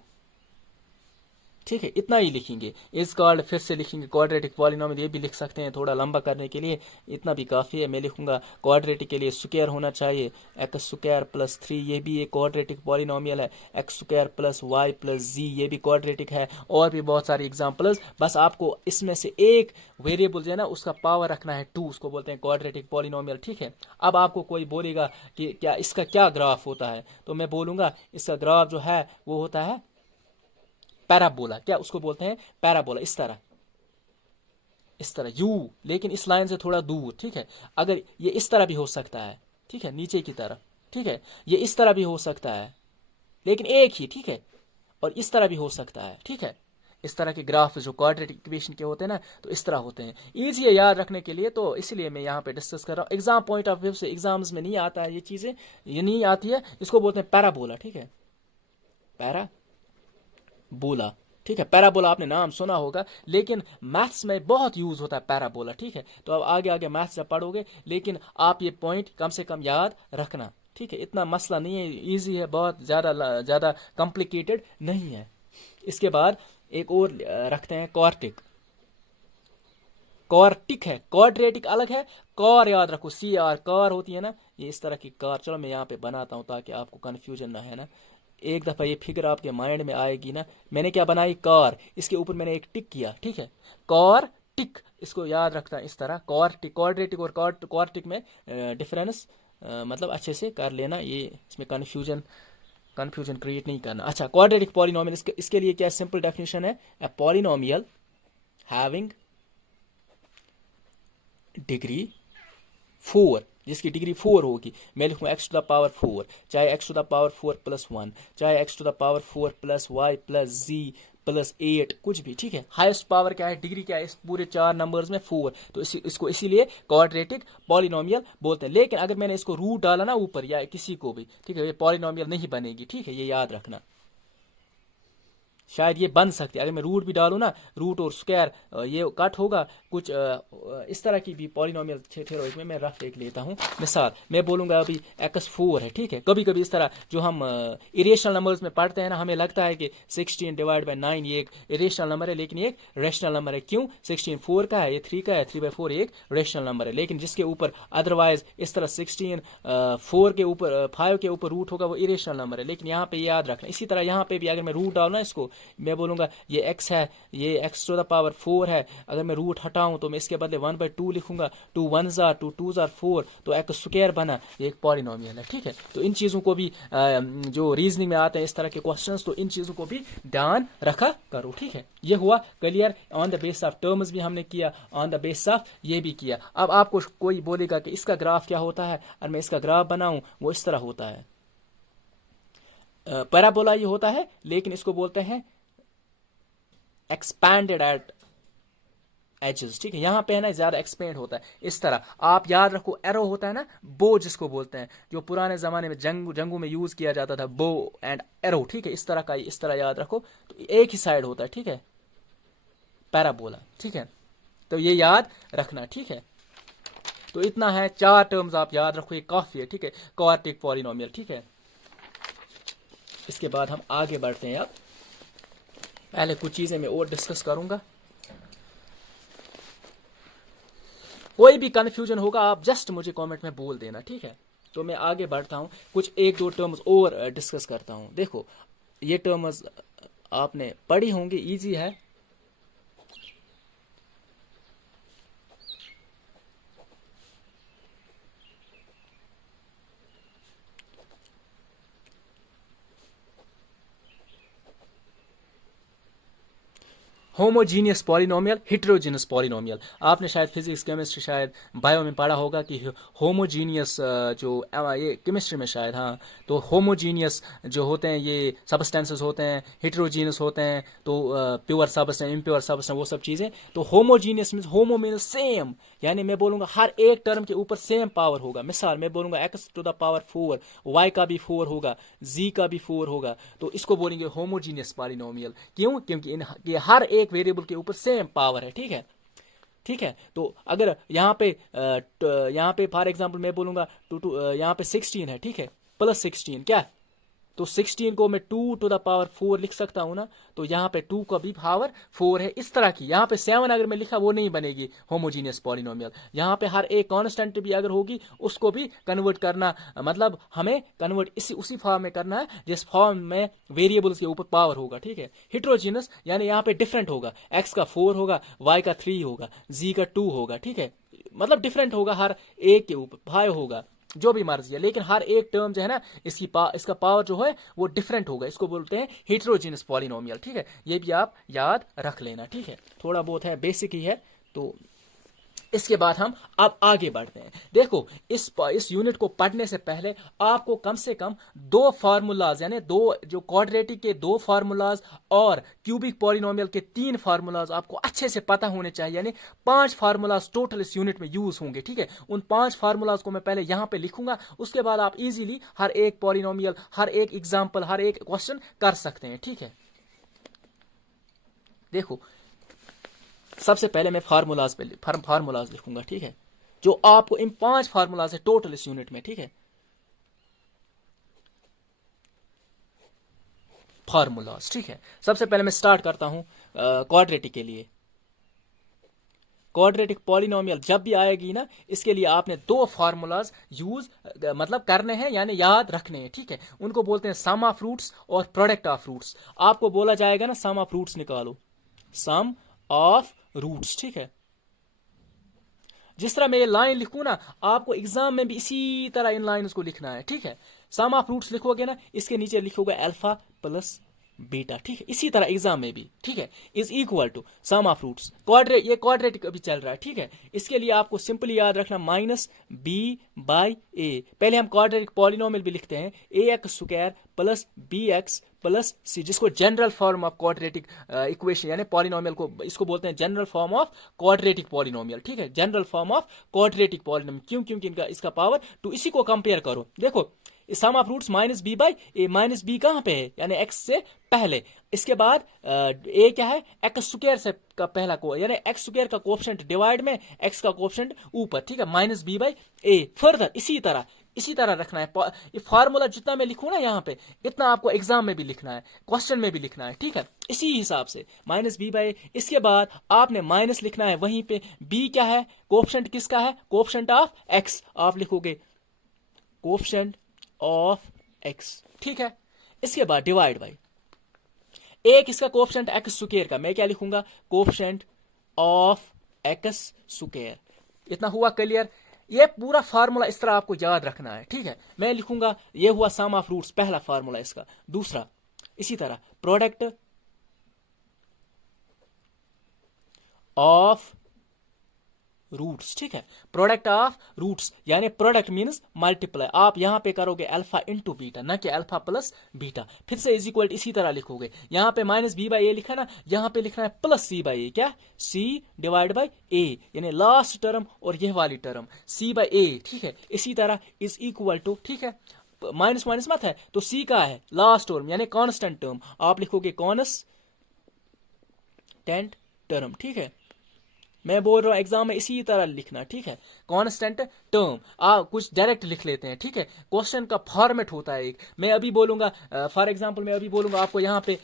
ठीक है, इतना ही लिखेंगे। इस कॉल्ड फिर से लिखेंगे क्वाड्रेटिक पॉलिनोमियल, ये भी लिख सकते हैं थोड़ा लंबा करने के लिए, इतना भी काफ़ी है। मैं लिखूंगा क्वाड्रेटिक के लिए स्क्वायर होना चाहिए, एक्स स्क्वायर प्लस 3, ये भी एक क्वाड्रेटिक पॉलिनोमियल है। X square plus y plus z, ये भी क्वाड्रेटिक है। और भी बहुत सारी एग्जाम्पल्स, बस आपको इसमें से एक वेरिएबल जो है ना उसका पावर रखना है 2, उसको बोलते हैं क्वाड्रेटिक पॉलिनोमियल, ठीक है। अब आपको कोई बोलेगा कि क्या इसका क्या ग्राफ होता है, तो मैं बोलूंगा इसका ग्राफ जो है वो होता है पैराबोला। क्या उसको बोलते हैं? पैराबोला। इस तरह, इस तरह यू, लेकिन इस लाइन से थोड़ा दूर, ठीक है। अगर ये इस तरह भी हो सकता है, ठीक है, नीचे की तरफ, ठीक है। ये इस तरह भी हो सकता है, लेकिन एक ही, ठीक है। और इस तरह भी हो सकता है, ठीक है। इस तरह के ग्राफ जो क्वाड्रेटिक इक्वेशन के होते हैं ना, तो इस तरह होते हैं। इजी है याद रखने के लिए, तो इसलिए मैं यहाँ पे डिस्कस कर रहा हूँ। एग्जाम पॉइंट ऑफ व्यू से एग्जाम्स में नहीं आता है ये चीजें, ये नहीं आती है। इसको बोलते हैं पैराबोला, ठीक है, पैराबोला, ठीक है। पैराबोला आपने नाम सुना होगा, लेकिन मैथ्स में बहुत यूज होता है पैराबोला, ठीक है। तो अब आगे आगे मैथ्स जब पढ़ोगे, लेकिन आप ये पॉइंट कम से कम याद रखना, ठीक है। इतना मसला नहीं है, इजी है, बहुत ज्यादा कॉम्प्लिकेटेड नहीं है। इसके बाद एक और रखते हैं कॉर्टिक। कॉर्टिक है, क्वाड्रेटिक अलग है। कॉर याद रखो, सी आर, कार होती है ना, ये इस तरह की कार। चलो मैं यहाँ पे बनाता हूँ ताकि आपको कंफ्यूजन ना है ना। एक दफा ये फिगर आपके माइंड में आएगी ना। मैंने क्या बनाई, कार, इसके ऊपर मैंने एक टिक किया, ठीक है। कॉर टिक, इसको याद रखता है इस तरह। कॉर्टिक, क्वाड्रेटिक और कॉर्टिक में डिफरेंस मतलब अच्छे से कर लेना, ये इसमें कंफ्यूजन क्रिएट नहीं करना। अच्छा, क्वाड्रेटिक पॉलिनोमियल, इसके लिए क्या सिंपल डेफिनेशन है, ए पॉलिनोमियल हैविंग डिग्री 4, जिसकी डिग्री 4 होगी। मैं लिखूंगा एक्स टू द पावर 4, चाहे x to the power 4 plus 1, चाहे x to the power 4 plus y plus g plus 8, कुछ भी, ठीक है। हाईएस्ट पावर क्या है, डिग्री क्या है, इस पूरे 4 नंबर्स में 4, तो इसको इसीलिए क्वाड्रेटिक पॉलिनोमियल बोलते हैं। लेकिन अगर मैंने इसको रूट डाला ना ऊपर या किसी को भी, ठीक है, ये पॉलिनोमियल नहीं बनेगी, ठीक है, ये याद रखना। शायद ये बन सकती है अगर मैं रूट भी डालूं ना, रूट और स्क्वायर ये कट होगा कुछ इस तरह की भी पॉलिनोमियल। ठहरो एक में मैं रफ एक लेता हूँ मिसाल, मैं बोलूंगा अभी x4 है, ठीक है। कभी कभी इस तरह जो हम इरेशनल नंबर्स में पढ़ते हैं ना, हमें लगता है कि 16 डिवाइड बाई 9 ये एक इरेशनल नंबर है, लेकिन ये एक रेशनल नंबर है। क्यों? 16 4 का है, ये 3 का है, 3/4 एक रेशनल नंबर है। लेकिन जिसके ऊपर अदरवाइज इस तरह 16 4 के ऊपर 5 के ऊपर रूट होगा, वो इरेशनल नंबर है। लेकिन यहाँ पे याद रखना, इसी तरह यहाँ पे भी अगर मैं रूट डालू ना इसको, मैं बोलूंगा ये x है, ये x टू द पावर 4 है। अगर मैं रूट हटाऊं तो मैं इसके बदले 1/2 लिखूंगा, 2 1s are 2 2s are 4, तो x स्क्वायर बना, ये एक पॉलिनोमियल है, ठीक है। तो इन चीजों को भी जो रीजनिंग में आते हैं इस तरह के क्वेश्चंस, तो इन चीजों को भी ध्यान रखा करो, ठीक है। ये हुआ clear. On the base of terms भी हमने किया, ऑन द बेस ऑफ ये भी किया। अब आपको कोई बोलेगा कि इसका ग्राफ क्या होता है, और मैं इसका ग्राफ बनाऊं, वो इस तरह होता है। पैराबोला ये होता है, लेकिन इसको बोलते हैं एक्सपैंडेड एट एजेस, ठीक है। यहां पे है ना ज्यादा एक्सपेंड होता है इस तरह। आप याद रखो, एरो होता है ना, बो जिसको बोलते हैं, जो पुराने जमाने में जंगों में यूज किया जाता था, बो एंड एरो, ठीक है। इस तरह का, इस तरह याद रखो, तो एक ही साइड होता है, ठीक है, पैराबोला, ठीक है। तो ये याद रखना, ठीक है। तो इतना है, 4 टर्म्स आप याद रखो, ये काफी है, ठीक है, क्वाड्रेटिक पॉलिनोमियल, ठीक है। इसके बाद हम आगे बढ़ते हैं। अब पहले कुछ चीजें मैं और डिस्कस करूंगा। कोई भी कंफ्यूजन होगा आप जस्ट मुझे कमेंट में बोल देना, ठीक है। तो मैं आगे बढ़ता हूं, कुछ 1-2 टर्म्स और डिस्कस करता हूं। देखो ये टर्म्स आपने पढ़ी होंगी, इजी है। Homogeneous polynomial, heterogeneous polynomial. आपने शायद फिजिक्स केमिस्ट्री शायद बायो में पढ़ा होगा कि होमोजीनियस जो ये केमिस्ट्री में शायद, हाँ, तो होमोजीनियस जो होते हैं ये सब्सटेंसेस होते हैं, हेटेरोजीनियस होते हैं तो प्योर सब्सटेंस, इम्प्योर सब्सटेंस, वो सब चीज़ें। तो होमोजीनियस मीन्स होमो मीन्स सेम, यानी मैं बोलूँगा हर एक टर्म के ऊपर सेम पावर होगा। मिसाल मैं बोलूँगा x⁴, y का भी 4 होगा, z का भी 4 होगा, तो इसको बोलेंगे होमोजीनियस पॉलिनोमियल। क्यों? क्योंकि ये हर एक वेरिएबल के ऊपर सेम पावर है। ठीक है, ठीक है। तो अगर यहाँ पे फॉर एग्जांपल मैं बोलूँगा यहाँ पे 16 है, ठीक है, प्लस 16 क्या, तो 16 को मैं 2⁴ लिख सकता हूं ना, तो यहाँ पे 2 का भी पावर 4 है। इस तरह की यहाँ पे 7 अगर मैं लिखा वो नहीं बनेगी होमोजीनियस पॉलिनोमियल। यहाँ पे हर एक कांस्टेंट भी अगर होगी उसको भी कन्वर्ट करना, मतलब हमें कन्वर्ट उसी फॉर्म में करना है जिस फॉर्म में वेरिएबल्स के ऊपर पावर होगा। ठीक है, हेटेरोजीनियस यानी यहाँ पे डिफरेंट होगा, x का 4 होगा, y का 3 होगा, z का 2 होगा। ठीक है, मतलब डिफरेंट होगा, हर एक के ऊपर 5 होगा, जो भी मर्जी है, लेकिन हर एक टर्म जो है ना इसका पावर जो है वो डिफरेंट होगा। इसको बोलते हैं हेटेरोजीनियस पॉलिनोमियल। ठीक है, ये भी आप याद रख लेना। ठीक है, थोड़ा बहुत है, बेसिक ही है। तो इसके बाद हम अब आगे बढ़ते हैं। देखो इस यूनिट को पढ़ने से पहले आपको कम से कम 2 फार्मूलाज, यानी 2 जो क्वाड्रेटिक के 2 फार्मूलाज और क्यूबिक पॉलिनोमियल के 3 फार्मूलाज आपको अच्छे से पता होने चाहिए, यानी 5 फार्मूलाज टोटल इस यूनिट में यूज होंगे। ठीक है, उन 5 फार्मूलाज को मैं पहले यहां पे लिखूंगा, उसके बाद आप इजीली हर एक पॉलिनोमियल, हर एक एग्जाम्पल, हर एक क्वेश्चन कर सकते हैं। ठीक है, देखो सबसे पहले मैं फार्मूलाज लिखूंगा। ठीक है, जो आपको इन 5 फार्मूलाज है टोटल इस यूनिट में। ठीक है, फार्मूलाज। ठीक है, सबसे पहले मैं स्टार्ट करता हूं क्वाड्रेटिक के लिए। क्वाड्रेटिक पॉलिनोमियल जब भी आएगी ना, इसके लिए आपने 2 फार्मूलाज यूज मतलब करने हैं, यानी याद रखने हैं। ठीक है, उनको बोलते हैं सम ऑफ रूट्स और प्रोडक्ट ऑफ रूट्स। आपको बोला जाएगा ना सम ऑफ रूट्स निकालो, सम ऑफ रूट्स। ठीक है, जिस तरह मैं ये लाइन लिखूं ना, आपको एग्जाम में भी इसी तरह इन लाइंस को लिखना है। ठीक है, सम ऑफ रूट्स लिखोगे ना, इसके नीचे लिखोगे अल्फा प्लस बीटा। ठीक है, इसी तरह एग्जाम में भी। ठीक है, is equal to sum of roots, ये क्वाड्रेटिक अभी चल रहा है। ठीक है, इसके लिए आपको सिंपली याद रखना -b/a। पहले हम क्वाड्रेटिक पॉलिनोमियल भी लिखते हैं, ax² plus bx plus c, जिसको general form of quadratic equation यानी पॉलिनोमियल को, इसको बोलते हैं general form of quadratic polynomial. ठीक है, general form of quadratic polynomial. क्यों? क्योंकि इसका पावर टू, इसी को कंपेयर करो। देखो सम ऑफ रूट्स -b/a, -b कहां पे है, यानी x से पहले। इसके बाद a क्या है, x² से का पहला को, यानी x² का कोएफिशिएंट डिवाइड में x का कोएफिशिएंट ऊपर। ठीक है, -b/a। फर्दर इसी तरह रखना है। ये फार्मूला जितना मैं लिखूं ना यहाँ पे, इतना आपको एग्जाम में भी लिखना है, क्वेश्चन में भी लिखना है। ठीक है, इसी हिसाब से -b/a। इसके बाद आपने माइनस लिखना है वहीं पे। b क्या है, कोएफिशिएंट किसका है, कोएफिशिएंट ऑफ x। आप लिखोगे कोएफिशिएंट ऑफ x। ठीक है, इसके बाद डिवाइड बाय एक इसका कोएफिशिएंट x² का, मैं क्या लिखूंगा, कोएफिशिएंट ऑफ x²। इतना हुआ क्लियर। ये पूरा फार्मूला इस तरह आपको याद रखना है। ठीक है, मैं लिखूंगा, ये हुआ सम ऑफ रूट्स, पहला फार्मूला इसका। दूसरा इसी तरह प्रोडक्ट ऑफ रूट्स। ठीक है, प्रोडक्ट ऑफ रूट्स यानी प्रोडक्ट मींस मल्टीप्लाई। आप यहां पे करोगे अल्फा इंटू बीटा, ना कि अल्फा प्लस बीटा। फिर से इज इक्वल इसी तरह लिखोगे। यहां पे -b/a लिखा ना, यहां पे लिखना है +c/a। क्या, c/a, यानी लास्ट टर्म और यह वाली टर्म c/a। ठीक है, इसी तरह इज इक्वल टू, ठीक है, माइनस माइनस मत है तो c का है लास्ट टर्म यानी कांस्टेंट टर्म, आप लिखोगे कांस्टेंट टर्म। ठीक है, मैं बोल रहा हूं एग्जाम में इसी तरह लिखना। ठीक है, कांस्टेंट टर्म। आप कुछ डायरेक्ट लिख लेते हैं। ठीक है, क्वेश्चन का फॉर्मेट होता है एक। मैं अभी बोलूंगा, फॉर एग्जांपल मैं अभी बोलूंगा आपको, यहाँ पे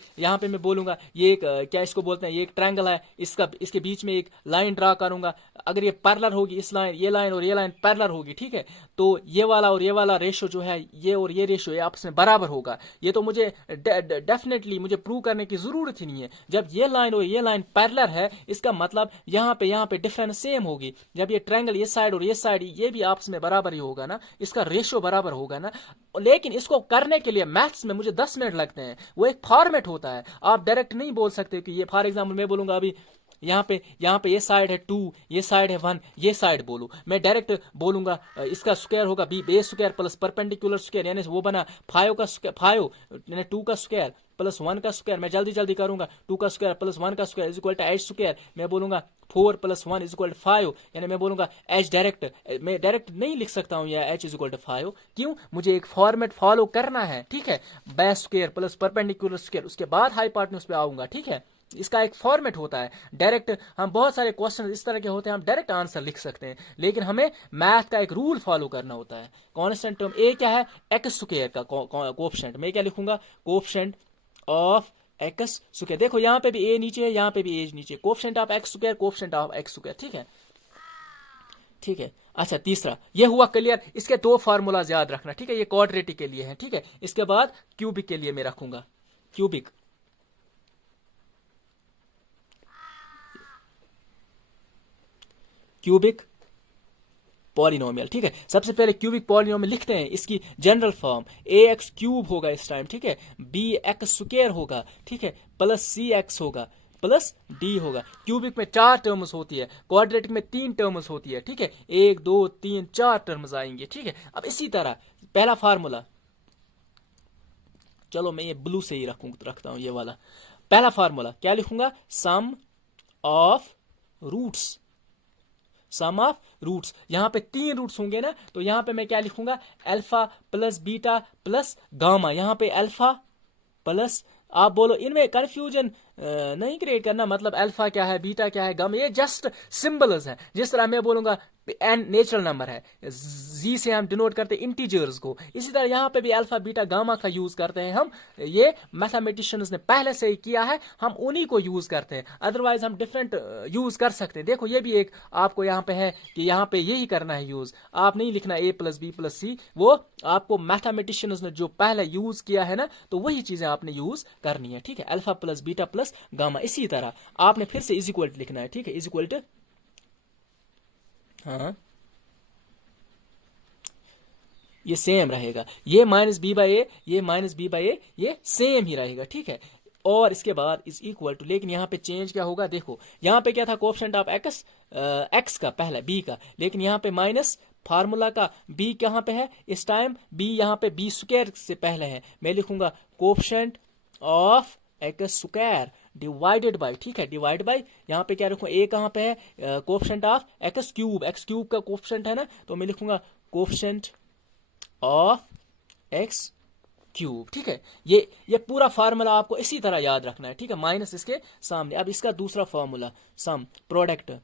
मैं बोलूंगा ये एक क्या इसको बोलते हैं, ये एक ट्रायंगल है, इसके बीच में एक लाइन ड्रा करूंगा। अगर ये पैरेलल होगी, इस लाइन, ये लाइन और ये लाइन पैरेलल होगी। ठीक है, तो ये वाला और ये वाला रेशो जो है, ये और ये रेशो ये आपस में बराबर होगा। ये तो मुझे डेफिनेटली मुझे प्रूव करने की जरूरत ही नहीं है। जब ये लाइन और ये लाइन पैरेलल है, इसका मतलब यहाँ पे डिफरेंस सेम होगी। जब ये ट्रायंगल ये साइड और ये साइड ये भी आपस में बराबर ही होगा ना, इसका रेशियो बराबर होगा ना। लेकिन इसको करने के लिए मैथ्स में मुझे 10 मिनट लगते हैं, वो एक फॉर्मेट होता है। आप डायरेक्ट नहीं बोल सकते कि ये, फॉर एग्जाम्पल मैं बोलूंगा अभी यहाँ पे ये साइड है 2, ये साइड है 1, ये साइड बोलूँ, मैं डायरेक्ट बोलूंगा इसका स्क्वायर होगा b square plus perpendicular square, यानी वो बना 5 का स्क्वायर, 5 यानी 2 का स्क्वायर प्लस 1 का स्क्वायर, मैं जल्दी जल्दी करूंगा, 2 का स्क्वायर प्लस 1 का square is equal to 8 square, मैं बोलूंगा 4 प्लस 1 इज इक्वल टू 5, यानी मैं बोलूंगा एच डायरेक्ट, मैं डायरेक्ट नहीं लिख सकता हूं या एच इज इक्वल टू 5, क्यों, मुझे एक फॉर्मेट फॉलो करना है, ठीक है, base square plus perpendicular square, उसके बाद हाइपोटेन्यूज पे आऊंगा, ठीक है, इसका एक फॉर्मेट होता है। डायरेक्ट हम बहुत सारे क्वेश्चन इस तरह के होते हैं, हम डायरेक्ट आंसर लिख सकते हैं, लेकिन हमें मैथ का एक रूल फॉलो करना होता है। कांस्टेंट टर्म ए क्या है, एक्स स्क्वायर का कोएफिशिएंट, मैं क्या लिखूंगा, कोएफिशिएंट ऑफ एक्स स्क्वायर, देखो यहाँ पे भी ए नीचे है, यहाँ पे भी ए नीचे, coefficient of x square, coefficient of x square, ठीक है, ठीक है। अच्छा, तीसरा ये हुआ क्लियर, इसके 2 फार्मूलाज याद रखना, ठीक है, ये क्वाड्रेटिक के लिए है, ठीक है, इसके बाद क्यूबिक के लिए मैं रखूंगा, क्यूबिक पॉलिनोमियल, ठीक है। सबसे पहले क्यूबिक पॉलिनोमियल लिखते हैं, इसकी जनरल फॉर्म ए एक्स क्यूब होगा इस टाइम, ठीक है, बी एक्स स्क्वायर होगा, ठीक है, प्लस सी एक्स होगा प्लस डी होगा। क्यूबिक में 4 टर्म्स होती है, क्वाड्रेटिक में 3 टर्म्स होती है, ठीक है, 1 2 3 4 टर्म्स आएंगे, ठीक है। अब इसी तरह पहला फार्मूला, चलो मैं ये ब्लू से ही रखता हूं, ये वाला पहला फार्मूला क्या लिखूंगा, sum of roots, sum of roots, यहां पे 3 रूट्स होंगे ना, तो यहां पे मैं क्या लिखूंगा, alpha plus beta plus gamma, यहां पे अल्फा प्लस, आप बोलो इनमें कंफ्यूजन नहीं क्रिएट करना, मतलब अल्फा क्या है, बीटा क्या है, गामा, ये जस्ट सिंबल्स है। जिस तरह मैं बोलूंगा एन नेचुरल नंबर है, जी से हम डिनोट करते हैं इंटीजर्स को, इसी तरह यहाँ पे भी अल्फा बीटा गामा का यूज करते हैं हम, ये मैथमेटिशियंस ने पहले से ही किया है, हम उन्हीं को यूज करते हैं, अदरवाइज हम डिफरेंट यूज कर सकते हैं। देखो ये भी एक आपको यहाँ पे है कि यहाँ पे यही करना है यूज, आप नहीं लिखना ए प्लस बी प्लस सी, वो आपको मैथमेटिशियंस ने जो पहले यूज किया है ना, तो वही चीजें आपने यूज करनी है, ठीक है, alpha plus beta plus gamma. इसी तरह आपने फिर से इज इक्वल लिखना है, ठीक है, इज इक्वल, हाँ ये सेम रहेगा, ये माइनस बी बाई ए, ये माइनस बी बाई ए, ये सेम ही रहेगा, ठीक है। और इसके बाद इज इक्वल टू, लेकिन यहाँ पे चेंज क्या होगा, देखो यहाँ पे क्या था, कोएफिशिएंट ऑफ एक्स, एक्स का पहला बी का, लेकिन यहाँ पे माइनस फार्मूला का बी कहाँ पे है इस टाइम, बी यहाँ पे बी स्क्वायर से पहले है, मैं लिखूंगा coefficient of x square divided by, ठीक है, डिवाइड बाय, यहाँ पे क्या लिखूंगा, ए कहाँ पे है, कोएफिशिएंट ऑफ एक्स क्यूब का कोएफिशिएंट है ना, तो मैं लिखूंगा कोएफिशिएंट ऑफ एक्स क्यूब, ठीक है। ये पूरा फार्मूला आपको इसी तरह याद रखना है, ठीक है, माइनस इसके सामने। अब इसका दूसरा formula, sum product of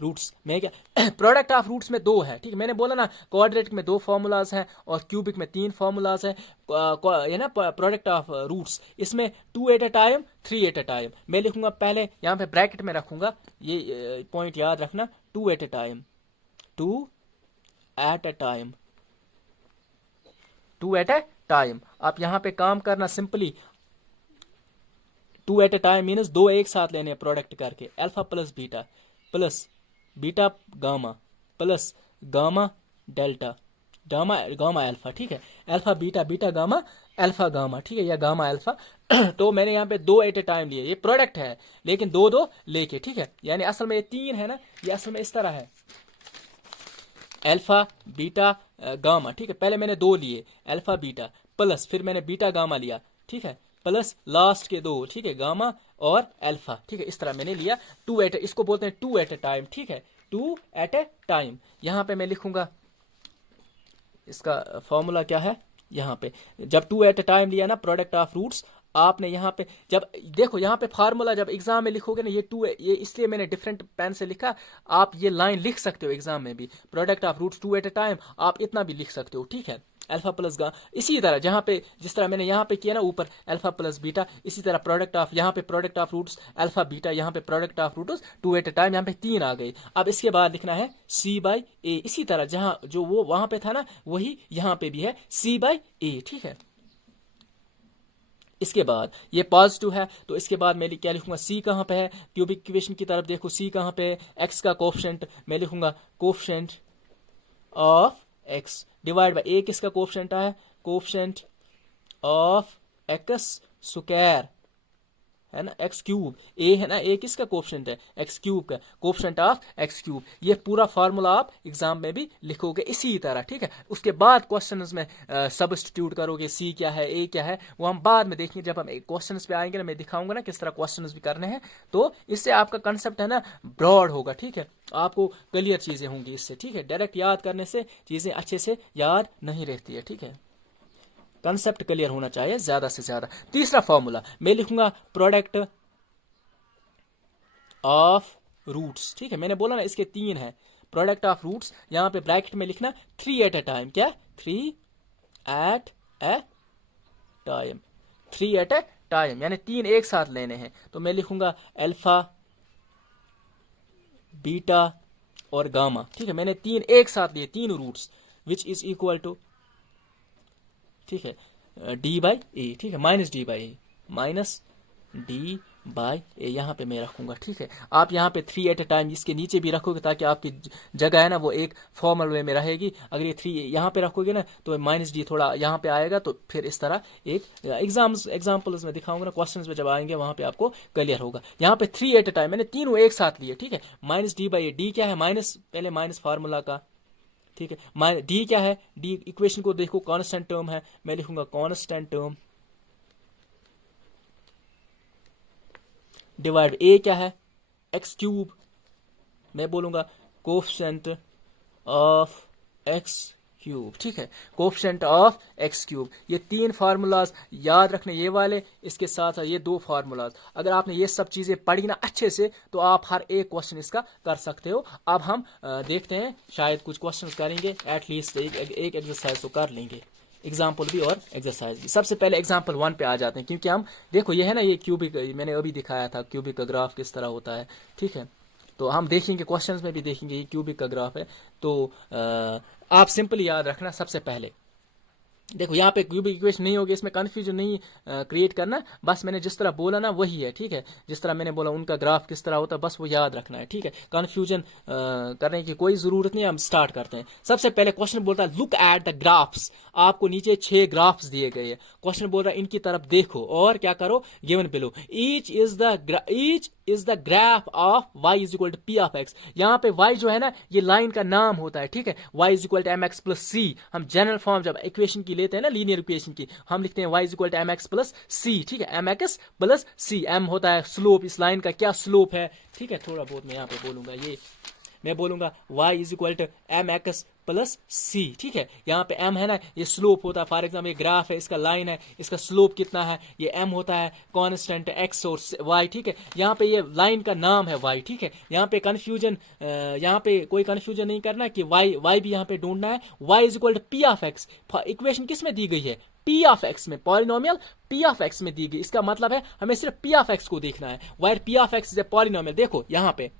roots में क्या प्रोडक्ट ऑफ रूट्स में 2 है, ठीक है, मैंने बोला ना क्वाड्रेटिक में 2 फार्मूलाज हैं और क्यूबिक में 3 फार्मूलाज हैं, ये ना प्रोडक्ट ऑफ रूट्स, इसमें 2 at a time 3 at a time, मैं लिखूंगा पहले यहाँ पे ब्रैकेट में रखूंगा, ये पॉइंट याद रखना, 2 at a time, 2 at a time, 2 at a time. आप यहाँ पे काम करना simply, 2 at a time means 2 एक साथ लेने प्रोडक्ट करके, alpha plus beta gamma plus gamma delta, gamma alpha, ठीक है, alpha beta beta gamma alpha gamma, ठीक है, या गामा अल्फा तो मैंने यहाँ पे 2 एट ए टाइम लिए, ये प्रोडक्ट है लेकिन 2 लेके, ठीक है, यानी असल में ये 3 है ना, ये असल में इस तरह है, अल्फा बीटा गामा, ठीक है, पहले मैंने 2 लिए अल्फा बीटा प्लस, फिर मैंने बीटा गामा लिया, ठीक है, प्लस लास्ट के 2, ठीक है, गामा और अल्फा, ठीक है, इस तरह मैंने लिया 2 एट, इसको बोलते हैं 2 एट ए टाइम, ठीक है, 2 एट ए टाइम। यहां पे मैं लिखूंगा इसका फॉर्मूला क्या है, यहां पे जब 2 एट ए टाइम लिया ना प्रोडक्ट ऑफ रूट्स, आपने यहाँ पे जब देखो यहाँ पे फार्मूला जब एग्जाम में लिखोगे ना, ये इसलिए मैंने डिफरेंट पेन से लिखा, आप ये लाइन लिख सकते हो एग्जाम में भी, product of roots 2 at a time, आप इतना भी लिख सकते हो, ठीक है, अल्फा प्लस गा, इसी तरह जहां पे जिस तरह मैंने यहाँ पे किया ना ऊपर अल्फा प्लस बीटा, इसी तरह प्रोडक्ट ऑफ यहाँ पे product of roots alpha beta, यहाँ पे product of roots 2 at a time, यहाँ पे 3 आ गई। अब इसके बाद लिखना है सी बाई ए, इसी तरह जहां जो वो वहां पे था ना वही यहाँ पे भी है सी बाई ए, ठीक है, इसके बाद ये पॉजिटिव है, तो इसके बाद मैं क्या लिखूंगा, सी कहाँ पे है, क्यूबिक इक्वेशन की तरफ देखो, सी कहाँ पे है, एक्स का कोफिशिएंट मैं लिखूंगा coefficient of x divide by a, किसका कोफिशिएंट है, कोफिशिएंट ऑफ एक्स स्क्वायर है ना, एक्स क्यूब, ए है ना, ए किसका कोफिशिएंट है, एक्स क्यूब का, कोफिशिएंट ऑफ एक्स क्यूब। ये पूरा फार्मूला आप एग्जाम में भी लिखोगे इसी तरह, ठीक है। उसके बाद क्वेश्चंस में सब्स्टिट्यूट करोगे, सी क्या है, ए क्या है, वो हम बाद में देखेंगे, जब हम क्वेश्चंस पे आएंगे ना, मैं दिखाऊंगा ना किस तरह क्वेश्चंस भी करने हैं, तो इससे आपका कंसेप्ट है ना ब्रॉड होगा, ठीक है, आपको क्लियर चीजें होंगी इससे, ठीक है। डायरेक्ट याद करने से चीजें अच्छे से याद नहीं रहती है, ठीक है, कंसेप्ट क्लियर होना चाहिए ज्यादा से ज्यादा। तीसरा फॉर्मूला मैं लिखूंगा प्रोडक्ट ऑफ रूट्स, ठीक है, मैंने बोला ना इसके 3 है, प्रोडक्ट ऑफ रूट्स, यहां पे ब्रैकेट में लिखना 3 एट अ टाइम, क्या 3 at a time, 3 at a time यानी 3 एक साथ लेने हैं, तो मैं लिखूंगा अल्फा बीटा और गामा, ठीक है, मैंने 3 एक साथ लिए, 3 roots, which is equal to, ठीक है, डी बाई ए, ठीक है, minus d by a, minus d by a यहाँ पे मैं रखूंगा, ठीक है। आप यहाँ पे 3 एट अ टाइम इसके नीचे भी रखोगे ताकि आपकी जगह है ना वो एक फॉर्मल वे में रहेगी। अगर ये 3 यहाँ पे रखोगे ना तो माइनस डी थोड़ा यहाँ पे आएगा, तो फिर इस तरह एक एग्जाम्पल्स में दिखाऊंगा ना, क्वेश्चंस में जब आएंगे वहां पे आपको क्लियर होगा। यहाँ पे 3 एट अ टाइम मैंने तीनों एक साथ लिए, ठीक है, minus d by A, D क्या है माइनस, पहले माइनस फार्मूला का, ठीक है, डी क्या है, डी इक्वेशन को देखो कांस्टेंट टर्म है, मैं लिखूंगा कांस्टेंट टर्म डिवाइड ए क्या है एक्स क्यूब, मैं बोलूंगा कोफिशिएंट ऑफ एक्स क्यूब, ठीक है, कोफिशिएंट ऑफ एक्स क्यूब। ये 3 फार्मूलाज याद रखने, ये वाले, इसके साथ साथ ये 2 फार्मूलाज, अगर आपने ये सब चीजें पढ़ी ना अच्छे से तो आप हर एक क्वेश्चन इसका कर सकते हो। अब हम देखते हैं, शायद कुछ क्वेश्चन करेंगे, एटलीस्ट एक एक्सरसाइज तो कर लेंगे, एग्जाम्पल भी और एक्सरसाइज भी। सबसे पहले एग्जाम्पल 1 पे आ जाते हैं, क्योंकि हम देखो ये है ना, ये क्यूबिक मैंने अभी दिखाया था, क्यूबिक का ग्राफ किस तरह होता है, ठीक है, तो हम देखेंगे क्वेश्चंस में भी देखेंगे, ये क्यूबिक का ग्राफ है। तो आप सिंपली याद रखना, सबसे पहले देखो यहाँ पे क्यूबिक इक्वेशन नहीं होगी, इसमें कंफ्यूजन नहीं क्रिएट करना, बस मैंने जिस तरह बोला ना वही है, ठीक है, जिस तरह मैंने बोला उनका ग्राफ किस तरह होता है बस वो याद रखना है, ठीक है, कंफ्यूजन करने की कोई जरूरत नहीं है। हम स्टार्ट करते हैं। सबसे पहले क्वेश्चन बोलता है लुक एट द ग्राफ्स, आपको नीचे 6 ग्राफ्स दिए गए हैं, क्वेश्चन बोल रहा है इनकी तरफ देखो और क्या करो, given below each is the graph of y is equal to p of x. यहाँ पे y जो है ना ये लाइन का नाम होता है, ठीक है, y is equal to m x plus c. हम जनरल फॉर्म जब इक्वेशन की लेते हैं ना, लीनियर इक्वेशन की, हम लिखते हैं y is equal to m x plus c, ठीक है, m x plus c, m होता है स्लोप, इस लाइन का क्या स्लोप है, ठीक है, थोड़ा बहुत मैं यहाँ पे बोलूंगा, ये मैं बोलूंगा y is equal to m x plus c, ठीक है, यहाँ पे m है ना ये स्लोप होता है, फॉर एग्जाम्पल ये ग्राफ है, इसका लाइन है, इसका स्लोप कितना है, ये m होता है कांस्टेंट x और y, ठीक है, यहाँ पे ये लाइन का नाम है y, ठीक है, यहाँ पे कंफ्यूजन, यहाँ पे कोई कंफ्यूजन नहीं करना कि y भी यहाँ पे ढूंढना है, y is equal to p of x, equation किस में दी गई है, P ऑफ एक्स में, पॉलिनोमियल P ऑफ एक्स में दी गई, इसका मतलब है हमें सिर्फ P ऑफ एक्स को देखना है, wire P of x is a polynomial. देखो यहाँ पे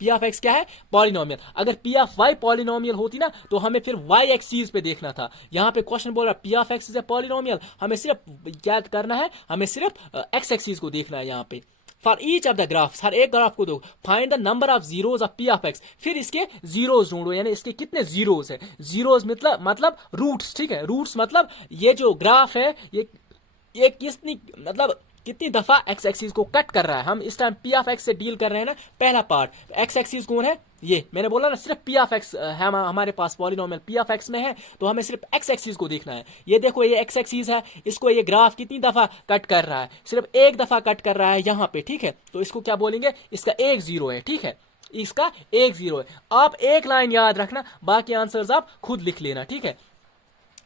P ऑफ एक्स क्या है, पॉलिनोमियल, अगर P ऑफ वाई पॉलिनोमियल होती ना तो हमें फिर y एक्सिस पे देखना था। यहाँ पे क्वेश्चन बोल रहा है P of x is a polynomial, हमें सिर्फ क्या करना है, हमें सिर्फ x एक्सिस को देखना है। यहाँ पे for each of the graphs, हर एक ग्राफ को दो, find the number of zeros of P of x, फिर इसके जीरोज ढूंढो, यानी इसके कितने जीरोज है, जीरोज मतलब रूट्स, ठीक है, रूट्स मतलब ये जो ग्राफ है ये कितनी मतलब कितनी दफा एक्स एक्सिस को कट कर रहा है। हम इस टाइम P ऑफ एक्स से डील कर रहे हैं ना, पहला पार्ट, एक्स एक्सिस कौन है, ये मैंने बोला ना सिर्फ P ऑफ एक्स है हमारे पास, पॉलिनोमियल P ऑफ एक्स में है, तो हमें सिर्फ एक्स एक्सिस को देखना है। ये देखो ये एक्स एक्सिस है, इसको ये ग्राफ कितनी दफा कट कर रहा है, सिर्फ एक दफा कट कर रहा है यहाँ पे, ठीक है, तो इसको क्या बोलेंगे, इसका 1 0 है, ठीक है, इसका 1 0 है। आप एक लाइन याद रखना, बाकी आंसर्स आप खुद लिख लेना, ठीक है।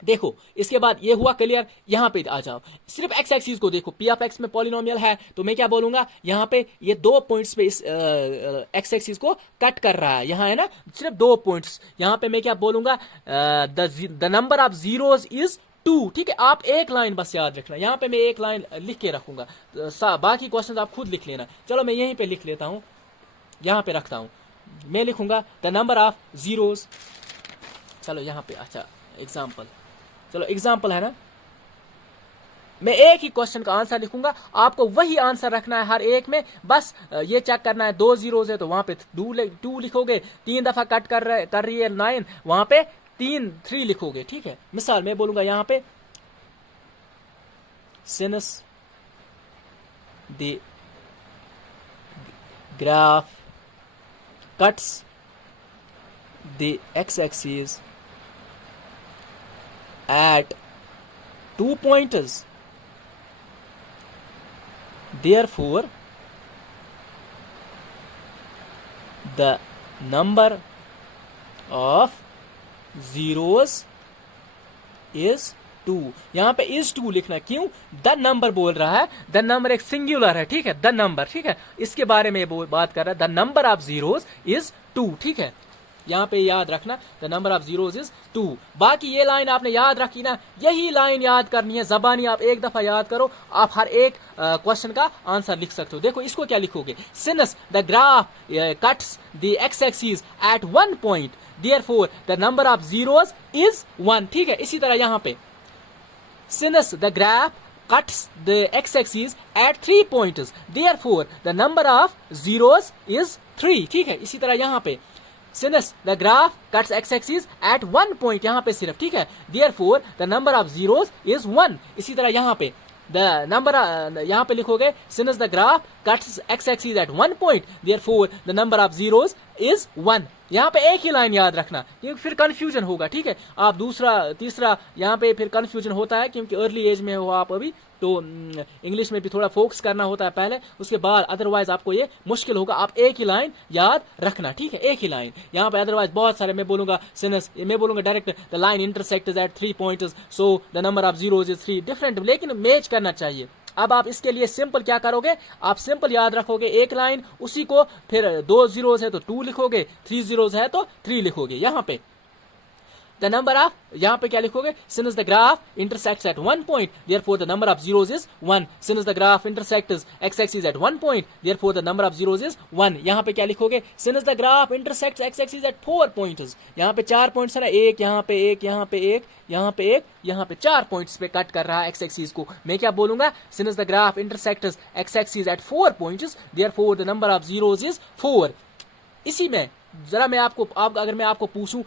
देखो इसके बाद ये हुआ क्लियर, यहां पे आ जाओ, सिर्फ एक्स एक्सिस को देखो, P ऑफ एक्स में पॉलिनोमियल है, तो मैं क्या बोलूंगा, यहाँ पे ये 2 पॉइंट्स पे इस एक्स एक्सिस को कट कर रहा है, यहाँ है ना सिर्फ 2 पॉइंट्स, यहाँ पे मैं क्या बोलूंगा, the number of zeros is 2, ठीक है, आप एक लाइन बस याद रखना, यहाँ पे मैं एक लाइन लिख के रखूंगा, बाकी क्वेश्चन आप खुद लिख लेना। चलो मैं यहीं पे लिख लेता हूं, यहाँ पे रखता हूं, मैं लिखूंगा द नंबर ऑफ जीरोज, चलो यहाँ पे, अच्छा एग्जाम्पल, चलो एग्जाम्पल है ना, मैं एक ही क्वेश्चन का आंसर लिखूंगा, आपको वही आंसर रखना है हर एक में। बस ये चेक करना है, 2 जीरोज है तो वहां पे 2 लिखोगे, 3 दफा कट कर रही है 9, वहां पे 3 लिखोगे, ठीक है। मिसाल मैं बोलूंगा यहां पे since the graph cuts the x axis at 2 pointers, therefore the number of zeros is 2। यहां पे is 2 लिखना, क्यों? द नंबर बोल रहा है, द नंबर एक सिंगुलर है, ठीक है, द नंबर, ठीक है, इसके बारे में बात कर रहा है। The number of zeros is 2, ठीक है, यहां पे याद रखना, the number of zeros is 2। बाकी ये लाइन आपने याद रखी ना, यही लाइन याद करनी है, जबानी आप एक दफा याद करो, आप हर एक क्वेश्चन का आंसर लिख सकते हो। देखो इसको क्या लिखोगे, since the graph cuts the x axis at 1 point, therefore the number of zeros is 1, ठीक है। इसी तरह यहां पे since the graph cuts the x-axis at 3 points, therefore the number of zeros is 3, ठीक है। इसी तरह यहाँ पे since the graph cuts x-axis at 1 point, यहाँ पे सिर्फ, ठीक है, therefore the number of zeros is 1। इसी तरह यहाँ पे the number यहाँ पे लिखोगे since the graph cuts x-axis at 1 point, therefore the number of zeros is 1। यहाँ पे एक ही लाइन याद रखना, क्योंकि फिर कंफ्यूजन होगा, ठीक है। आप दूसरा तीसरा यहाँ पे फिर कंफ्यूजन होता है, क्योंकि अर्ली एज में हो आप अभी, तो इंग्लिश में भी थोड़ा फोकस करना होता है पहले, उसके बाद अदरवाइज आपको ये मुश्किल होगा। आप एक ही लाइन याद रखना, ठीक है, एक ही लाइन। यहाँ पे अदरवाइज बहुत सारे, मैं बोलूंगा सिंस, मैं बोलूंगा direct the line intersects at 3 points, so the number of zeros is 3, different, लेकिन मैच करना चाहिए। अब आप इसके लिए सिंपल क्या करोगे, आप सिंपल याद रखोगे एक लाइन, उसी को फिर 2 जीरोस है तो 2 लिखोगे, 3 जीरोस है तो 3 लिखोगे। यहाँ पे द नंबर ऑफ, यहाँ पे क्या लिखोगे, since the graph intersects at 1 point, therefore the number of zeros is 1। Since the graph intersects x axis at 1 point, therefore the number of zeros is 1। यहाँ पे क्या लिखोगे, since the graph intersects x axis at 4 points, यहाँ पे 4 पॉइंट्स है ना, एक यहाँ पे, एक यहाँ पे, एक यहाँ पे, एक यहाँ पे, 4 पॉइंट्स पे कट कर रहा है एक्स एक्सिस को। मैं क्या बोलूंगा, since the graph intersects x axis at 4 points, therefore the number of zeros is 4। इसी में जरा मैं अगर मैं आपको पूछूं,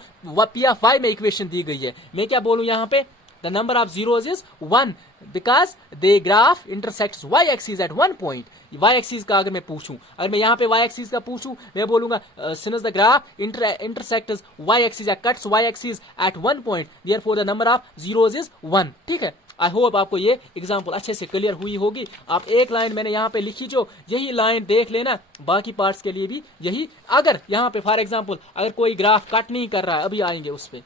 P(y) में इक्वेशन दी गई है, मैं क्या बोलूं यहाँ पे, the number of zeros is 1 because the graph intersects y axis at 1 point. y axis का अगर मैं पूछूं, अगर मैं यहाँ पे y एक्सिस का पूछूं, मैं बोलूंगा since the graph intersects y axis या cuts y axis at 1 point, therefore the number of zeros is 1, ठीक है। आई होप आपको ये एग्जाम्पल अच्छे से क्लियर हुई होगी। आप एक लाइन मैंने यहाँ पे लिखी, जो यही लाइन देख लेना, बाकी पार्ट्स के लिए भी यही। अगर यहाँ पे फॉर एग्जाम्पल अगर कोई ग्राफ कट नहीं कर रहा है, अभी आएंगे उस पे,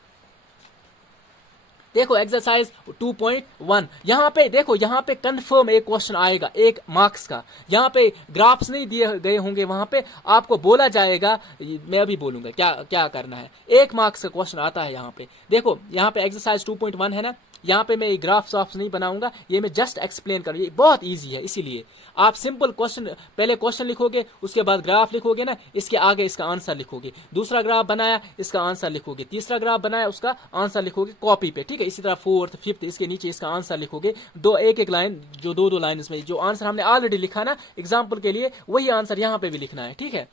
देखो एक्सरसाइज 2.1, यहाँ पे देखो, यहाँ पे कंफर्म एक क्वेश्चन आएगा 1 मार्क्स का। यहाँ पे ग्राफ्स नहीं दिए गए होंगे, वहां पे आपको बोला जाएगा, मैं अभी बोलूंगा क्या क्या करना है। 1 मार्क्स का क्वेश्चन आता है यहाँ पे। देखो यहाँ पे एक्सरसाइज 2.1 है ना, यहाँ पे मैं ग्राफ्स ऑफ्स नहीं बनाऊंगा, ये मैं जस्ट एक्सप्लेन करूँ, ये बहुत इजी है। इसीलिए आप सिंपल क्वेश्चन, पहले क्वेश्चन लिखोगे, उसके बाद ग्राफ लिखोगे ना, इसके आगे इसका आंसर लिखोगे, दूसरा ग्राफ बनाया इसका आंसर लिखोगे, तीसरा ग्राफ बनाया उसका आंसर लिखोगे कॉपी पे, ठीक है। इसी तरह 4th 5th इसके नीचे इसका आंसर लिखोगे, एक लाइन, जो 2 लाइन इसमें जो आंसर हमने ऑलरेडी लिखा ना एग्जाम्पल के लिए, वही आंसर यहाँ पे भी लिखना है, ठीक है।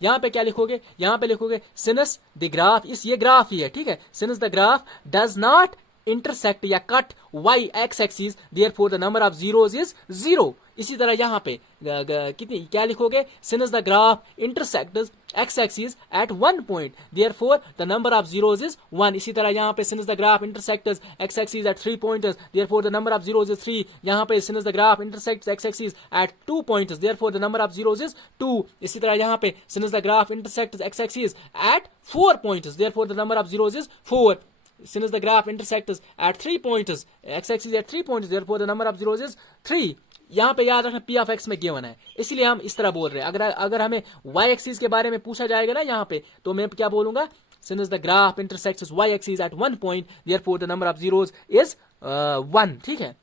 यहाँ पे क्या लिखोगे, यहाँ पे लिखोगे सिंस द ग्राफ, ये ग्राफ ही है, ठीक है, since the graph does not intersect या cut y x axis, therefore the number of zeros is 0। इसी तरह यहाँ पे कितनी क्या लिखोगे, since the graph intersects x axis at 1 point, therefore the number of zeros is 1। इसी तरह यहाँ पे since the graph intersects x axis at 3 points, therefore the number of zeros is 3। यहाँ पे since the graph intersects x axis eight 2 points, therefore the number of zeros is 2। इसी तरह यहाँ पे since the graph intersects x axis at 4 points, therefore the number of zeros is 4। Since the graph intersects at 3 points, x-axis at 3 points, therefore the number of zeros is 3। यहाँ पे याद रखना p of x में गिवन है, इसलिए हम इस तरह बोल रहे हैं। अगर हमें y एक्सिस के बारे में पूछा जाएगा ना यहाँ पे, तो मैं क्या बोलूंगा, since the graph intersects y axis at 1 point, therefore the number of zeros is 1, ठीक है।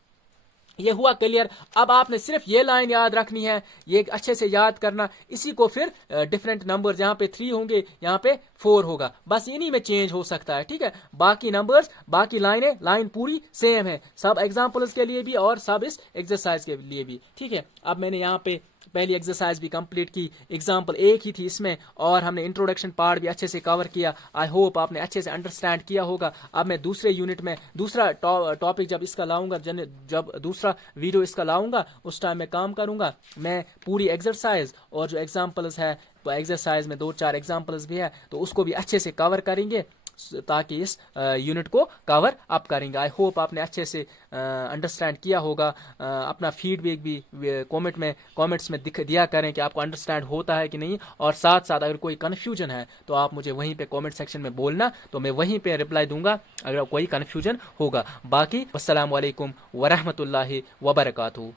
ये हुआ क्लियर। अब आपने सिर्फ ये लाइन याद रखनी है, ये अच्छे से याद करना, इसी को फिर डिफरेंट नंबर्स, यहाँ पे 3 होंगे, यहाँ पे 4 होगा, बस इन्हीं में चेंज हो सकता है, ठीक है। बाकी नंबर्स, बाकी लाइनें, लाइन पूरी सेम है, सब एग्जांपल्स के लिए भी और सब इस एक्सरसाइज के लिए भी, ठीक है। अब मैंने यहाँ पे पहली एक्सरसाइज भी कंप्लीट की, एग्जाम्पल एक ही थी इसमें, और हमने इंट्रोडक्शन पार्ट भी अच्छे से कवर किया। आई होप आपने अच्छे से अंडरस्टैंड किया होगा। अब मैं दूसरे यूनिट में दूसरा टॉपिक जब इसका लाऊंगा, जब दूसरा वीडियो इसका लाऊंगा, उस टाइम मैं काम करूंगा, मैं पूरी एक्सरसाइज और जो एग्जाम्पल्स है, एक्सरसाइज में 2-4 एग्जाम्पल्स भी है, तो उसको भी अच्छे से कवर करेंगे, ताकि इस यूनिट को कवर अप करेंगे। आई होप आपने अच्छे से अंडरस्टैंड किया होगा। अपना फीडबैक भी कमेंट्स में दिया करें कि आपको अंडरस्टैंड होता है कि नहीं, और साथ साथ अगर कोई कन्फ्यूजन है तो आप मुझे वहीं पे कमेंट सेक्शन में बोलना, तो मैं वहीं पे रिप्लाई दूंगा अगर कोई कन्फ्यूजन होगा। बाकी अस्सलाम वालेकुम वरहमतुल्लाहि वबरकातुहू।